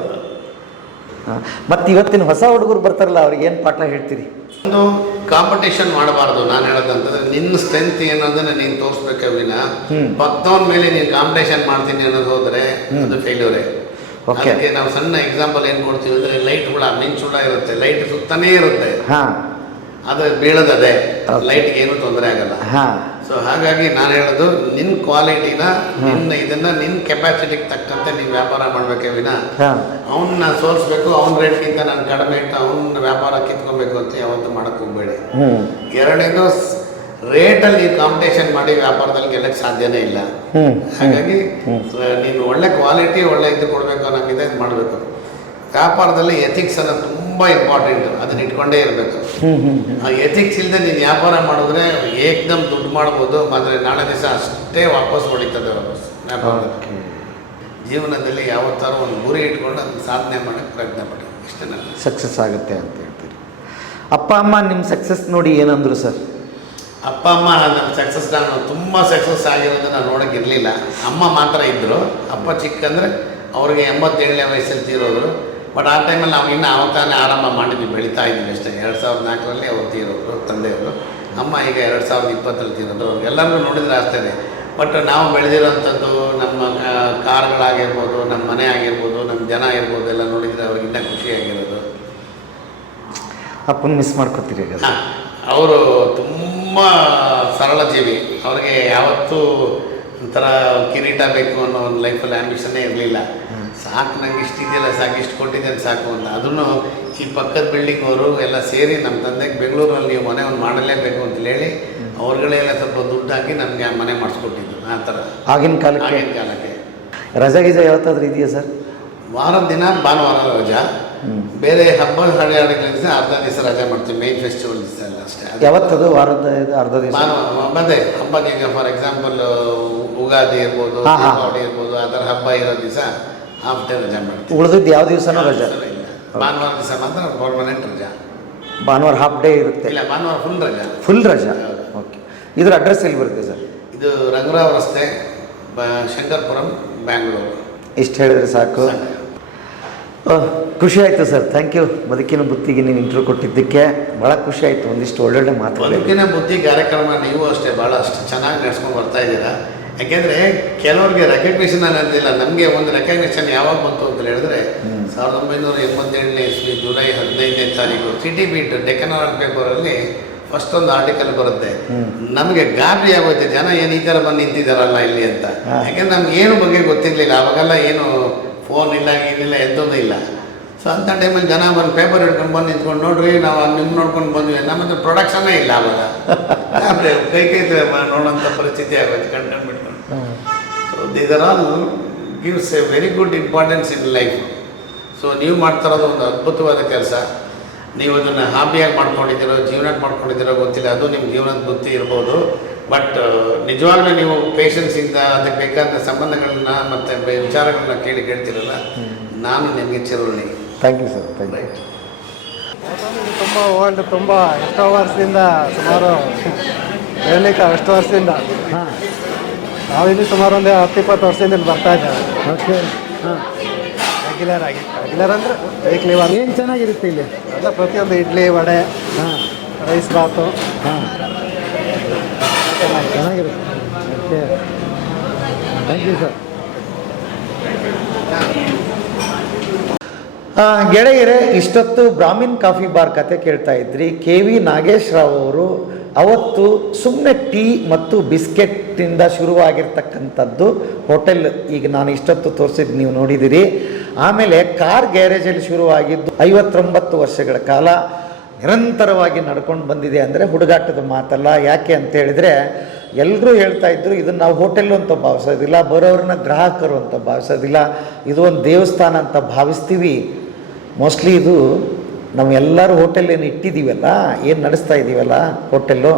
ಮತ್ತು ಇವತ್ತಿನ ಹೊಸ ಹುಡುಗರು ಬರ್ತಾರಲ್ಲ, ಅವ್ರಿಗೆ ಏನು ಪಾಠ ಹೇಳ್ತೀರಿ? ಒಂದು ಕಾಂಪಿಟೇಷನ್ ಮಾಡಬಾರ್ದು. ನಾನು ಹೇಳೋದಂತಂದ್ರೆ ನಿನ್ನ ಸ್ಟ್ರೆಂತ್ ಏನೋದನ್ನ ನೀನು ತೋರಿಸ್ಬೇಕೆ ವಿನ ಪಕ್ಕದವನ ಮೇಲೆ ನೀನು ಕಾಂಪಿಟೇಷನ್ ಮಾಡ್ತೀನಿ ಅನ್ನೋದು ಹೋದರೆ ಅದು ಫೇಲ್ಯೂರೇ. ಅದಕ್ಕೆ ನಾವು ಸಣ್ಣ ಎಕ್ಸಾಂಪಲ್ ಏನು ಕೊಡ್ತೀವಿ ಅಂದರೆ, ಲೈಟ್ ಹುಳ, ಮಿಂಚು ಹುಳ ಇರುತ್ತೆ, ಲೈಟ್ ಸುತ್ತಾನೇ ಇರುತ್ತೆ, ಅದು ಬೀಳೋದದೇ, ಲೈಟ್ಗೆ ಏನೂ ತೊಂದರೆ ಆಗಲ್ಲ. ಸೊ ಹಾಗಾಗಿ ನಾನು ಹೇಳೋದು, ನಿನ್ನ ಕ್ವಾಲಿಟಿನ, ನಿನ್ನ ಇದನ್ನು ನಿನ್ನ ಕೆಪಾಸಿಟಿಗೆ ತಕ್ಕಂತೆ ನೀವು ವ್ಯಾಪಾರ ಮಾಡಬೇಕೇ ವಿನ ಅವನ್ನ ಸೋಲಿಸ್ಬೇಕು, ಅವ್ನ ರೇಟ್ಗಿಂತ ನಾನು ಕಡಿಮೆ ಇಟ್ಟು ಅವನ ವ್ಯಾಪಾರ ಕಿತ್ಕೊಬೇಕು ಅಂತ ಯಾವತ್ತೂ ಮಾಡೋಕ್ಕೆ ಹೋಗಬೇಡಿ. ಎರಡನೇದು, ರೇಟಲ್ಲಿ ನೀವು ಕಾಂಪಿಟೇಷನ್ ಮಾಡಿ ವ್ಯಾಪಾರದಲ್ಲಿ ಗೆಲ್ಲಕ್ಕೆ ಸಾಧ್ಯನೇ ಇಲ್ಲ. ಹಾಗಾಗಿ ನೀನು ಒಳ್ಳೆ ಕ್ವಾಲಿಟಿ, ಒಳ್ಳೆ ಇದು ಕೊಡಬೇಕು ಅನ್ನೋಂಗಿದೆ ಇದು ಮಾಡಬೇಕು. ವ್ಯಾಪಾರದಲ್ಲಿ ಎಥಿಕ್ಸ್ ಅನ್ನೋದು ತುಂಬ ಇಂಪಾರ್ಟೆಂಟು, ಅದನ್ನ ಇಟ್ಕೊಂಡೇ ಇರಬೇಕು. ಆ ಎಥಿಕ್ಸ್ ಇಲ್ಲದೆ ನೀನು ವ್ಯಾಪಾರ ಮಾಡಿದ್ರೆ ಏಕ್ದಮ್ ದುಡ್ಡು ಮಾಡ್ಬೋದು, ಆದರೆ ನಾಳೆ ದಿವಸ ಅಷ್ಟೇ ವಾಪಸ್ ಹೊಡಿತದೆ ವ್ಯಾಪಾರದಲ್ಲಿ. ಜೀವನದಲ್ಲಿ ಯಾವತ್ತಾರು ಒಂದು ಗುರಿ ಇಟ್ಕೊಂಡು ಅದನ್ನ ಸಾಧನೆ ಮಾಡೋಕ್ಕೆ ಪ್ರಯತ್ನ ಪಡಿ, ಇಷ್ಟೇ ನಾನು ಸಕ್ಸಸ್ ಆಗುತ್ತೆ ಅಂತ ಹೇಳ್ತೀರಿ. ಅಪ್ಪ ಅಮ್ಮ ನಿಮ್ಮ ಸಕ್ಸಸ್ ನೋಡಿ ಏನಂದ್ರು ಸರ್? ಅಪ್ಪ ಅಮ್ಮ ನಮ್ಮ ಸಕ್ಸಸ್, ನಾನು ತುಂಬ ಸಕ್ಸಸ್ ಆಗಿರೋದನ್ನು ನೋಡೋಕ್ಕಿರಲಿಲ್ಲ. ಅಮ್ಮ ಮಾತ್ರ ಇದ್ದರು. ಅಪ್ಪ ಚಿಕ್ಕಂದರೆ ಅವ್ರಿಗೆ 87ನೇ ವಯಸ್ಸಲ್ಲಿ ತೀರೋದ್ರು. ಬಟ್ ಆ ಟೈಮಲ್ಲಿ ನಾವು ಇನ್ನೂ ಆವತ್ತಾನೆ ಆರಂಭ ಮಾಡಿದ್ವಿ, ಬೆಳೀತಾ ಇದ್ವಿ ಅಷ್ಟೇ. 2004ರಲ್ಲಿ ಅವ್ರು ತೀರೋದ್ರು ತಂದೆಯವರು. ಅಮ್ಮ ಈಗ 2020ರಲ್ಲಿ ತೀರೋದು. ಎಲ್ಲರಿಗೂ ನೋಡಿದರೆ ಆಶ್ಚರ್ಯ. ಬಟ್ ನಾವು ಬೆಳೆದಿರೋಂಥದ್ದು ನಮ್ಮ ಕಾರ್ಗಳಾಗಿರ್ಬೋದು, ನಮ್ಮ ಮನೆ ಆಗಿರ್ಬೋದು, ನಮ್ಮ ಜನ ಆಗಿರ್ಬೋದು, ಎಲ್ಲ ನೋಡಿದರೆ ಅವ್ರಿಗೆ ಇನ್ನೂ ಖುಷಿಯಾಗಿರೋದು. ಅಪ್ಪನ ಮಿಸ್ ಮಾಡ್ಕೊತೀರಿ? ಅವರು ತುಂಬ ಸರಳ ಜೀವಿ. ಅವ್ರಿಗೆ ಯಾವತ್ತೂ ಒಂಥರ ಕಿರೀಟ ಬೇಕು ಅನ್ನೋ ಒಂದು ಲೈಫಲ್ಲಿ ಆ್ಯಂಬಿಷನ್ನೇ ಇರಲಿಲ್ಲ. ಸಾಕು, ನಂಗೆ ಇಷ್ಟಿದೆಯಲ್ಲ ಸಾಕು, ಇಷ್ಟು ಕೊಟ್ಟಿದ್ದೇನೆ ಸಾಕು ಅಂತ. ಅದನ್ನು ಈ ಪಕ್ಕದ ಬಿಲ್ಡಿಂಗ್ ಅವರು ಎಲ್ಲ ಸೇರಿ ನಮ್ಮ ತಂದೆಗೆ ಬೆಂಗಳೂರಲ್ಲಿ ನೀವು ಮನೆ ಒಂದು ಮಾಡಲೇಬೇಕು ಅಂತ ಹೇಳಿ ಅವ್ರುಗಳೆಲ್ಲ ಸ್ವಲ್ಪ ದುಡ್ಡು ಹಾಕಿ ನಮಗೆ ಮನೆ ಮಾಡಿಸ್ಕೊಟ್ಟಿದ್ದು. ಆ ಥರ ಆಗಿನ ಕಾಲಕ್ಕೆ ರಜಾ ಗೀಜಾ ಯಾವತ್ತಾದ್ರೂ ಇದೆಯಾ ಸರ್? ವಾರದ ದಿನ ಭಾನುವಾರ ರಜಾ, ಬೇರೆ ಹಬ್ಬ ಹಳೆಯಾಡಿಗಳ ದಿವಸ ಅರ್ಧ ದಿವಸ ರಜೆ ಮಾಡ್ತೀವಿ. ಮೇನ್ ಫೆಸ್ಟಿವಲ್ ದಿವಸ ಎಲ್ಲ ಅಷ್ಟೇ. ಯಾವತ್ತದು ವಾರದ ಅರ್ಧ ದಿವಸ? ಅದೇ ಹಬ್ಬಕ್ಕೆ, ಈಗ ಫಾರ್ ಎಕ್ಸಾಂಪಲ್ ಉಗಾದಿ ಇರ್ಬೋದು, ದೀಪಾವಳಿ ಇರ್ಬೋದು, ಆ ಥರ ಹಬ್ಬ ಇರೋ ದಿವಸ ಹಾಫ್ ಡೇ ರಜೆ ಮಾಡ್ತೀವಿ. ಉಳಿದಿದ್ದು ಯಾವ ದಿವಸನೂ ರಜಾ ಇಲ್ಲ. ಭಾನುವಾರ ದಿವಸ ಮಾತ್ರ ಪರ್ಮನೆಂಟ್ ರಜಾ. ಭಾನುವಾರ ಹಾಫ್ ಡೇ ಇರುತ್ತೆ? ಇಲ್ಲ, ಭಾನುವಾರ ಫುಲ್ ರಜಾ. ಫುಲ್ ರಜಾ. ಓಕೆ. ಇದ್ರ ಅಡ್ರೆಸ್ ಎಲ್ಲಿ ಬರುತ್ತೆ ಸರ್? ಇದು ರಂಗರಾವ್ ರಸ್ತೆ, ಶಂಕರ್ಪುರಂ, ಬ್ಯಾಂಗ್ಳೂರು. ಇಷ್ಟು ಹೇಳಿದ್ರೆ ಸಾಕು. ಖುಷಿ ಆಯಿತು ಸರ್, ಥ್ಯಾಂಕ್ ಯು. ಬದುಕಿನ ಬುತ್ತಿಗೆ ನೀವು ಇಂಟರ್ವ್ಯೂ ಕೊಟ್ಟಿದ್ದಕ್ಕೆ ಭಾಳ ಖುಷಿ ಆಯಿತು. ಒಂದಿಷ್ಟು ಒಳ್ಳೊಳ್ಳೆ ಮಾತು. ಬದುಕಿನ ಬುದ್ಧಿ ಕಾರ್ಯಕ್ರಮ ನೀವು ಅಷ್ಟೇ ಭಾಳಷ್ಟು ಚೆನ್ನಾಗಿ ನಡೆಸ್ಕೊಂಡು ಬರ್ತಾ ಇದ್ದೀರಾ. ಯಾಕೆಂದರೆ ಕೆಲವ್ರಿಗೆ ರೆಕಗ್ನಿಷನ್ ಅನ್ನೋದಿಲ್ಲ. ನಮಗೆ ಒಂದು ರೆಕಗ್ನಿಷನ್ ಯಾವಾಗ ಬಂತು ಅಂತ ಹೇಳಿದ್ರೆ 1987ನೇ ಇಸ್ವಿ ಜುಲೈ 15ನೇ ತಾರೀಕು ಸಿಟಿ ಬೀಟ್ ಡೆಕ್ಕನ್ ಪೇಪರಲ್ಲಿ ಫಸ್ಟ್ ಒಂದು ಆರ್ಟಿಕಲ್ ಬರುತ್ತೆ. ನಮಗೆ ಗಾಬರಿ ಆಗೋಯ್ತು, ಜನ ಏನು ಈ ಥರ ಬಂದು ನಿಂತಿದ್ದಾರಲ್ಲ ಇಲ್ಲಿ ಅಂತ. ಯಾಕೆಂದ್ರೆ ನಮ್ಗೆ ಏನು ಬಗ್ಗೆ ಗೊತ್ತಿರಲಿಲ್ಲ. ಅವಾಗೆಲ್ಲ ಏನು ಫೋನ್ ಇಲ್ಲ, ಏನಿಲ್ಲ, ಎಂಥದ್ದು ಇಲ್ಲ. ಸೊ ಅಂಥ ಟೈಮಲ್ಲಿ ಜನ ಬಂದು ಪೇಪರ್ ಹಿಡ್ಕೊಂಡು ಬಂದು ನಿಂತ್ಕೊಂಡು ನೋಡ್ರಿ ನಾವು ನಿಮ್ಮ ನೋಡ್ಕೊಂಡು ಬಂದ್ವಿ ನಮ್ಮ ಹತ್ರ ಪ್ರೊಡಕ್ಷನ್ನೇ ಇಲ್ಲ ಅವಾಗ ಆಮೇಲೆ ಕೈ ನೋಡೋಂಥ ಪರಿಸ್ಥಿತಿ ಆಗೋದು ಕಂಟೆಂಟ್ ಬಿಟ್ಕೊಂಡು. So these are all gives A very good importance in life. So ನೀವು ಮಾಡ್ತಾರೋದು ಒಂದು ಅದ್ಭುತವಾದ ಕೆಲಸ. ನೀವು ಅದನ್ನು ಹಾಬಿಯಾಗಿ ಮಾಡ್ಕೊಂಡಿದ್ದೀರೋ ಜೀವನಕ್ಕೆ ಮಾಡ್ಕೊಂಡಿದ್ದೀರೋ ಗೊತ್ತಿಲ್ಲ, ಅದು ನಿಮ್ಮ ಜೀವನದ ಬುದ್ಧಿ ಇರ್ಬೋದು. ಬಟ್ ನಿಜವಾಗ್ಲೂ ನೀವು ಪೇಷನ್ಸಿಂದ ಅದಕ್ಕೆ ಬೇಕಾದ ಸಂಬಂಧಗಳನ್ನ ಮತ್ತು ವಿಚಾರಗಳನ್ನ ಕೇಳ್ತಿರಲ್ಲ, ನಾನು ನಿಮಗೆ ಚಿರಋಣಿ. Thank you sir, thank you. ತುಂಬ ಓಲ್ಡ್, ತುಂಬ ಎಷ್ಟೋ ವರ್ಷದಿಂದ, ಸುಮಾರು ಹೇಳಲಿಕ್ಕೆ ಎಷ್ಟು ವರ್ಷದಿಂದ ಹಾಂ, ನಾವಿಲ್ಲಿ ಸುಮಾರು ಒಂದು 10-20 ವರ್ಷದಿಂದ ಇಲ್ಲಿ ಬರ್ತಾ ಇದ್ದೇವೆ. ಓಕೆ. ಹಾಂ, ರೆಗ್ಯುಲರ್ ಆಗಿ. ರೆಗ್ಯುಲರ್ ಅಂದರೆ ವೀಕ್ಲಿ ಒಂದು ಏನು ಚೆನ್ನಾಗಿರುತ್ತೆ ಇಲ್ಲಿ? ಎಲ್ಲ ಪ್ರತಿಯೊಂದು ಇಡ್ಲಿ, ವಡೆ, ಹಾಂ, ರೈಸ್ ಬಾತು ಹಾಂ, ಚೆನ್ನಾಗಿರುತ್ತೆ. Okay, thank you sir. ಗೆಳೆಯರೇ, ಇಷ್ಟೊತ್ತು ಬ್ರಾಹ್ಮಿನ್ ಕಾಫಿ ಬಾರ್ ಕತೆ ಕೇಳ್ತಾ ಇದ್ರಿ. KV ನಾಗೇಶ್ ರಾವ್ ಅವರು ಅವತ್ತು ಸುಮ್ಮನೆ ಟೀ ಮತ್ತು ಬಿಸ್ಕೆಟ್ಟಿಂದ ಶುರುವಾಗಿರ್ತಕ್ಕಂಥದ್ದು ಹೋಟೆಲ್. ಈಗ ನಾನು ಇಷ್ಟೊತ್ತು ತೋರಿಸಿದ್ದು ನೀವು ನೋಡಿದ್ದೀರಿ. ಆಮೇಲೆ ಕಾರ್ ಗ್ಯಾರೇಜಲ್ಲಿ ಶುರುವಾಗಿದ್ದು 59 ವರ್ಷಗಳ ಕಾಲ ನಿರಂತರವಾಗಿ ನಡ್ಕೊಂಡು ಬಂದಿದೆ ಅಂದರೆ ಹುಡುಗಾಟದ ಮಾತಲ್ಲ. ಯಾಕೆ ಅಂತೇಳಿದರೆ ಎಲ್ಲರೂ ಹೇಳ್ತಾ ಇದ್ರು, ಇದನ್ನು ನಾವು ಹೋಟೆಲ್ಲು ಅಂತ ಭಾವಿಸೋದಿಲ್ಲ, ಬರೋರನ್ನ ಗ್ರಾಹಕರು ಅಂತ ಭಾವಿಸೋದಿಲ್ಲ, ಇದು ಒಂದು ದೇವಸ್ಥಾನ ಅಂತ ಭಾವಿಸ್ತೀವಿ. ಮೋಸ್ಟ್ಲಿ ಇದು ನಾವೆಲ್ಲರೂ ಹೋಟೆಲ್ ಏನು ಇಟ್ಟಿದ್ದೀವಲ್ಲ, ಏನು ನಡೆಸ್ತಾ ಇದ್ದೀವಲ್ಲ ಹೋಟೆಲ್ಲು,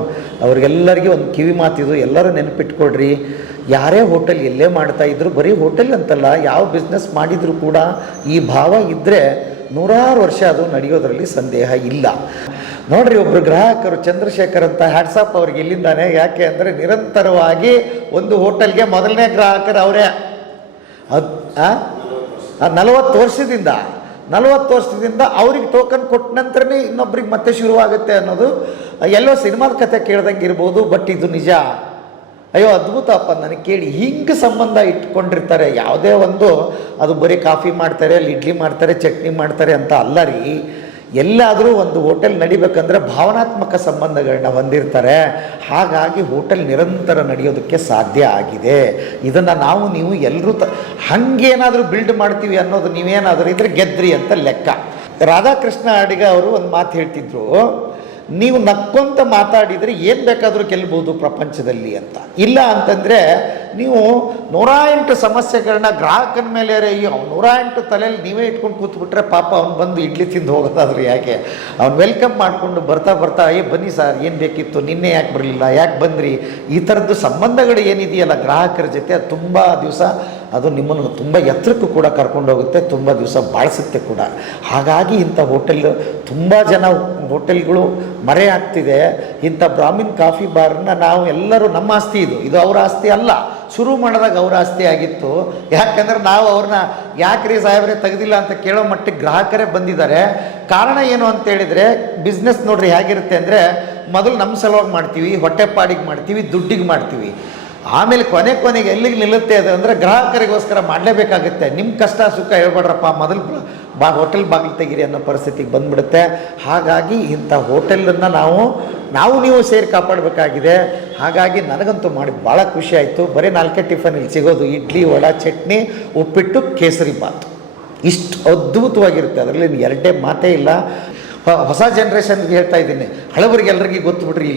ಅವ್ರಿಗೆಲ್ಲರಿಗೂ ಒಂದು ಕಿವಿ ಮಾತಿದು, ಎಲ್ಲರೂ ನೆನಪಿಟ್ಕೊಳ್ರಿ. ಯಾರೇ ಹೋಟೆಲ್ ಎಲ್ಲೇ ಮಾಡ್ತಾಯಿದ್ರು, ಬರೀ ಹೋಟೆಲ್ ಅಂತಲ್ಲ, ಯಾವ ಬಿಸ್ನೆಸ್ ಮಾಡಿದರೂ ಕೂಡ ಈ ಭಾವ ಇದ್ದರೆ 100 ವರ್ಷ ಅದು ನಡೆಯೋದರಲ್ಲಿ ಸಂದೇಹ ಇಲ್ಲ. ನೋಡ್ರಿ, ಒಬ್ಬರು ಗ್ರಾಹಕರು ಚಂದ್ರಶೇಖರ್ ಅಂತ, ಹ್ಯಾಟ್ಸಾಪ್ ಅವ್ರಿಗೆ ಇಲ್ಲಿಂದಾನೆ. ಯಾಕೆ ಅಂದರೆ ನಿರಂತರವಾಗಿ ಒಂದು ಹೋಟೆಲ್ಗೆ ಮೊದಲನೇ ಗ್ರಾಹಕರು ಅವರೇ. 40 ವರ್ಷದಿಂದ ಅವ್ರಿಗೆ ಟೋಕನ್ ಕೊಟ್ಟ ನಂತರನೇ ಇನ್ನೊಬ್ರಿಗೆ ಮತ್ತೆ ಶುರುವಾಗುತ್ತೆ ಅನ್ನೋದು ಎಲ್ಲೋ ಸಿನಿಮಾದ ಕತೆ ಕೇಳ್ದಂಗೆ ಇರ್ಬೋದು. ಬಟ್ ಇದು ನಿಜ. ಅಯ್ಯೋ ಅದ್ಭುತಪ್ಪ, ನನಗೆ ಕೇಳಿ ಹಿಂಗೆ ಸಂಬಂಧ ಇಟ್ಕೊಂಡಿರ್ತಾರೆ. ಯಾವುದೇ ಒಂದು ಅದು ಬರೀ ಕಾಫಿ ಮಾಡ್ತಾರೆ, ಅಲ್ಲಿ ಇಡ್ಲಿ ಮಾಡ್ತಾರೆ, ಚಟ್ನಿ ಮಾಡ್ತಾರೆ ಅಂತ ಅಲ್ಲ ರೀ. ಎಲ್ಲಾದರೂ ಒಂದು ಹೋಟೆಲ್ ನಡಿಬೇಕಂದ್ರೆ ಭಾವನಾತ್ಮಕ ಸಂಬಂಧಗಳನ್ನ ಹೊಂದಿರ್ತಾರೆ. ಹಾಗಾಗಿ ಹೋಟೆಲ್ ನಿರಂತರ ನಡೆಯೋದಕ್ಕೆ ಸಾಧ್ಯ ಆಗಿದೆ. ಇದನ್ನು ನಾವು ನೀವು ಎಲ್ಲರೂ ಹಾಗೇನಾದರೂ ಬಿಲ್ಡ್ ಮಾಡ್ತೀವಿ ಅನ್ನೋದು ನೀವೇನಾದರೂ ಇದ್ರೆ ಗೆದ್ರಿ ಅಂತ ಲೆಕ್ಕ. ರಾಧಾಕೃಷ್ಣ ಅಡಿಗ ಅವರು ಒಂದು ಮಾತು ಹೇಳ್ತಿದ್ರು, ನೀವು ನಕ್ಕೊಂತ ಮಾತಾಡಿದರೆ ಏನು ಬೇಕಾದರೂ ಗೆಲ್ಬೋದು ಪ್ರಪಂಚದಲ್ಲಿ ಅಂತ. ಇಲ್ಲ ಅಂತಂದರೆ ನೀವು 108 ಸಮಸ್ಯೆಗಳನ್ನ ಗ್ರಾಹಕನ ಮೇಲೆ 108 ತಲೆಯಲ್ಲಿ ನೀವೇ ಇಟ್ಕೊಂಡು ಕೂತ್ಬಿಟ್ರೆ ಪಾಪ ಅವ್ನು ಬಂದು ಇಡ್ಲಿ ತಿಂದು ಹೋಗೋದಾದ್ರೆ ಯಾಕೆ? ಅವ್ನು ವೆಲ್ಕಮ್ ಮಾಡಿಕೊಂಡು ಬರ್ತಾ ಬನ್ನಿ ಸರ್, ಏನು ಬೇಕಿತ್ತು, ನಿನ್ನೆ ಯಾಕೆ ಬರಲಿಲ್ಲ, ಯಾಕೆ ಬಂದ್ರಿ, ಈ ಥರದ್ದು ಸಂಬಂಧಗಳು ಏನಿದೆಯಲ್ಲ ಗ್ರಾಹಕರ ಜೊತೆ, ಅದು ತುಂಬ ದಿವಸ ಅದು ನಿಮ್ಮನ್ನು ತುಂಬ ಎತ್ತರಕ್ಕೂ ಕೂಡ ಕರ್ಕೊಂಡೋಗುತ್ತೆ, ತುಂಬ ದಿವಸ ಬಾಳಿಸುತ್ತೆ ಕೂಡ. ಹಾಗಾಗಿ ಇಂಥ ತುಂಬ ಜನ ಹೋಟೆಲ್ಗಳು ಮರೆ ಆಗ್ತಿದೆ. ಇಂಥ ಬ್ರಾಹ್ಮಿನ್ ಕಾಫಿ ಬಾರನ್ನ ನಾವು ಎಲ್ಲರೂ, ನಮ್ಮ ಆಸ್ತಿ ಇದು ಅವರ ಆಸ್ತಿ ಅಲ್ಲ. ಶುರು ಮಾಡಿದಾಗ ಅವರ ಆಸ್ತಿ ಆಗಿತ್ತು. ಯಾಕಂದರೆ ನಾವು ಅವ್ರನ್ನ ಯಾಕ್ರಿ ಸಾಹೇಬ್ರೆ ತೆಗೆದಿಲ್ಲ ಅಂತ ಕೇಳೋ ಮಟ್ಟಿಗೆ ಗ್ರಾಹಕರೇ ಬಂದಿದ್ದಾರೆ. ಕಾರಣ ಏನು ಅಂತೇಳಿದರೆ, ಬಿಸ್ನೆಸ್ ನೋಡ್ರಿ ಹೇಗಿರುತ್ತೆ ಅಂದರೆ, ಮೊದಲು ನಮ್ಮ ಸಲುವಾಗಿ ಮಾಡ್ತೀವಿ, ಹೊಟ್ಟೆಪಾಡಿಗೆ ಮಾಡ್ತೀವಿ, ದುಡ್ಡಿಗೆ ಮಾಡ್ತೀವಿ. ಆಮೇಲೆ ಕೊನೆಗೆ ಎಲ್ಲಿಗೆ ನಿಲ್ಲುತ್ತೆ ಅದು ಅಂದರೆ ಗ್ರಾಹಕರಿಗೋಸ್ಕರ ಮಾಡಲೇಬೇಕಾಗುತ್ತೆ. ನಿಮ್ಮ ಕಷ್ಟ ಸುಖ ಹೇಳ್ಬೇಡ್ರಪ್ಪ, ಮೊದಲು ಹೋಟೆಲ್ ಬಾಗಿಲು ತೆಗೀರಿ ಅನ್ನೋ ಪರಿಸ್ಥಿತಿಗೆ ಬಂದುಬಿಡುತ್ತೆ. ಹಾಗಾಗಿ ಇಂಥ ಹೋಟೆಲನ್ನು ನಾವು ನೀವು ಸೇರಿ ಕಾಪಾಡಬೇಕಾಗಿದೆ. ಹಾಗಾಗಿ ನನಗಂತೂ ಮಾಡಿ ಭಾಳ ಖುಷಿ ಆಯಿತು. ಬರೀ 4 ಟಿಫನ್ ಇಲ್ಲಿ ಸಿಗೋದು, ಇಡ್ಲಿ, ವಡೆ, ಚಟ್ನಿ, ಉಪ್ಪಿಟ್ಟು, ಕೇಸರಿ ಬಾತ್, ಇಷ್ಟು ಅದ್ಭುತವಾಗಿರುತ್ತೆ. ಅದರಲ್ಲಿ ಎರಡೇ ಮಾತೇ ಇಲ್ಲ. ಹೊಸ ಜನ್ರೇಷನ್ಗೆ ಹೇಳ್ತಾ ಇದ್ದೀನಿ, ಹಳಬರಿಗೆ ಎಲ್ರಿಗೂ ಗೊತ್ತು ಬಿಡ್ರಿ.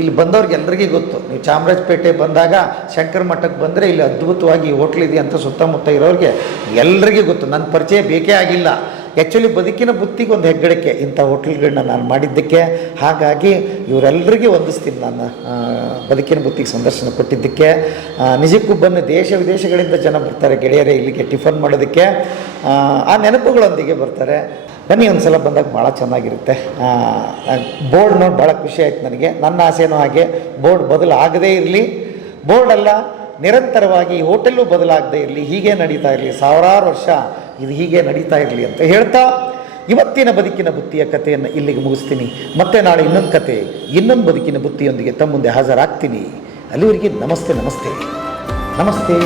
ಇಲ್ಲಿ ಬಂದವ್ರಿಗೆ ಎಲ್ರಿಗೂ ಗೊತ್ತು. ನೀವು ಚಾಮರಾಜಪೇಟೆ ಬಂದಾಗ ಶಂಕರ ಮಠಕ್ಕೆ ಬಂದರೆ ಇಲ್ಲಿ ಅದ್ಭುತವಾಗಿ ಹೋಟ್ಲ್ ಇದೆ ಅಂತ ಸುತ್ತಮುತ್ತ ಇರೋರಿಗೆ ಎಲ್ರಿಗೂ ಗೊತ್ತು. ನನ್ನ ಪರಿಚಯ ಬೇಕೇ ಆಗಿಲ್ಲ. ಆ್ಯಕ್ಚುಲಿ ಬದುಕಿನ ಬುತ್ತಿಗೆ ಒಂದು ಹೆಗ್ಗಳಿಕೆ ಇಂಥ ಹೋಟೆಲ್ಗಳನ್ನ ನಾನು ಮಾಡಿದ್ದಕ್ಕೆ. ಹಾಗಾಗಿ ಇವರೆಲ್ಲರಿಗೂ ವಂದಿಸ್ತೀನಿ ನಾನು ಬದುಕಿನ ಬುತ್ತಿಗೆ ಸಂದರ್ಶನ ಕೊಟ್ಟಿದ್ದಕ್ಕೆ. ನಿಜಕ್ಕೂ ಬನ್ನಿ, ದೇಶ ವಿದೇಶಗಳಿಂದ ಜನ ಬರ್ತಾರೆ ಗೆಳೆಯರೇ ಇಲ್ಲಿಗೆ ಟಿಫನ್ ಮಾಡೋದಕ್ಕೆ. ಆ ನೆನಪುಗಳೊಂದಿಗೆ ಬರ್ತಾರೆ. ಬನ್ನಿ, ಒಂದು ಸಲ ಬಂದಾಗ ಭಾಳ ಚೆನ್ನಾಗಿರುತ್ತೆ. ಬೋರ್ಡ್ ನೋಡಿ ಭಾಳ ಖುಷಿ ಆಯ್ತು ನನಗೆ. ನನ್ನ ಆಸೆನೂ ಹಾಗೆ, ಬೋರ್ಡ್ ಬದಲಾಗದೇ ಇರಲಿ. ಬೋರ್ಡ್ ಅಲ್ಲ, ನಿರಂತರವಾಗಿ ಈ ಹೋಟೆಲ್ಲು ಬದಲಾಗದೇ ಇರಲಿ, ಹೀಗೆ ನಡೀತಾ ಇರಲಿ, 1000 ವರ್ಷ ಇದು ಹೀಗೆ ನಡೀತಾ ಇರಲಿ ಅಂತ ಹೇಳ್ತಾ ಇವತ್ತಿನ ಬದುಕಿನ ಬುತ್ತಿಯ ಕಥೆಯನ್ನು ಇಲ್ಲಿಗೆ ಮುಗಿಸ್ತೀನಿ. ಮತ್ತೆ ನಾಳೆ ಇನ್ನೊಂದು ಕತೆ, ಇನ್ನೊಂದು ಬದುಕಿನ ಬುತ್ತಿಯೊಂದಿಗೆ ತಮ್ಮ ಮುಂದೆ ಹಾಜರಾಗ್ತೀನಿ. ಅಲ್ಲಿವರೆಗೆ ನಮಸ್ತೆ.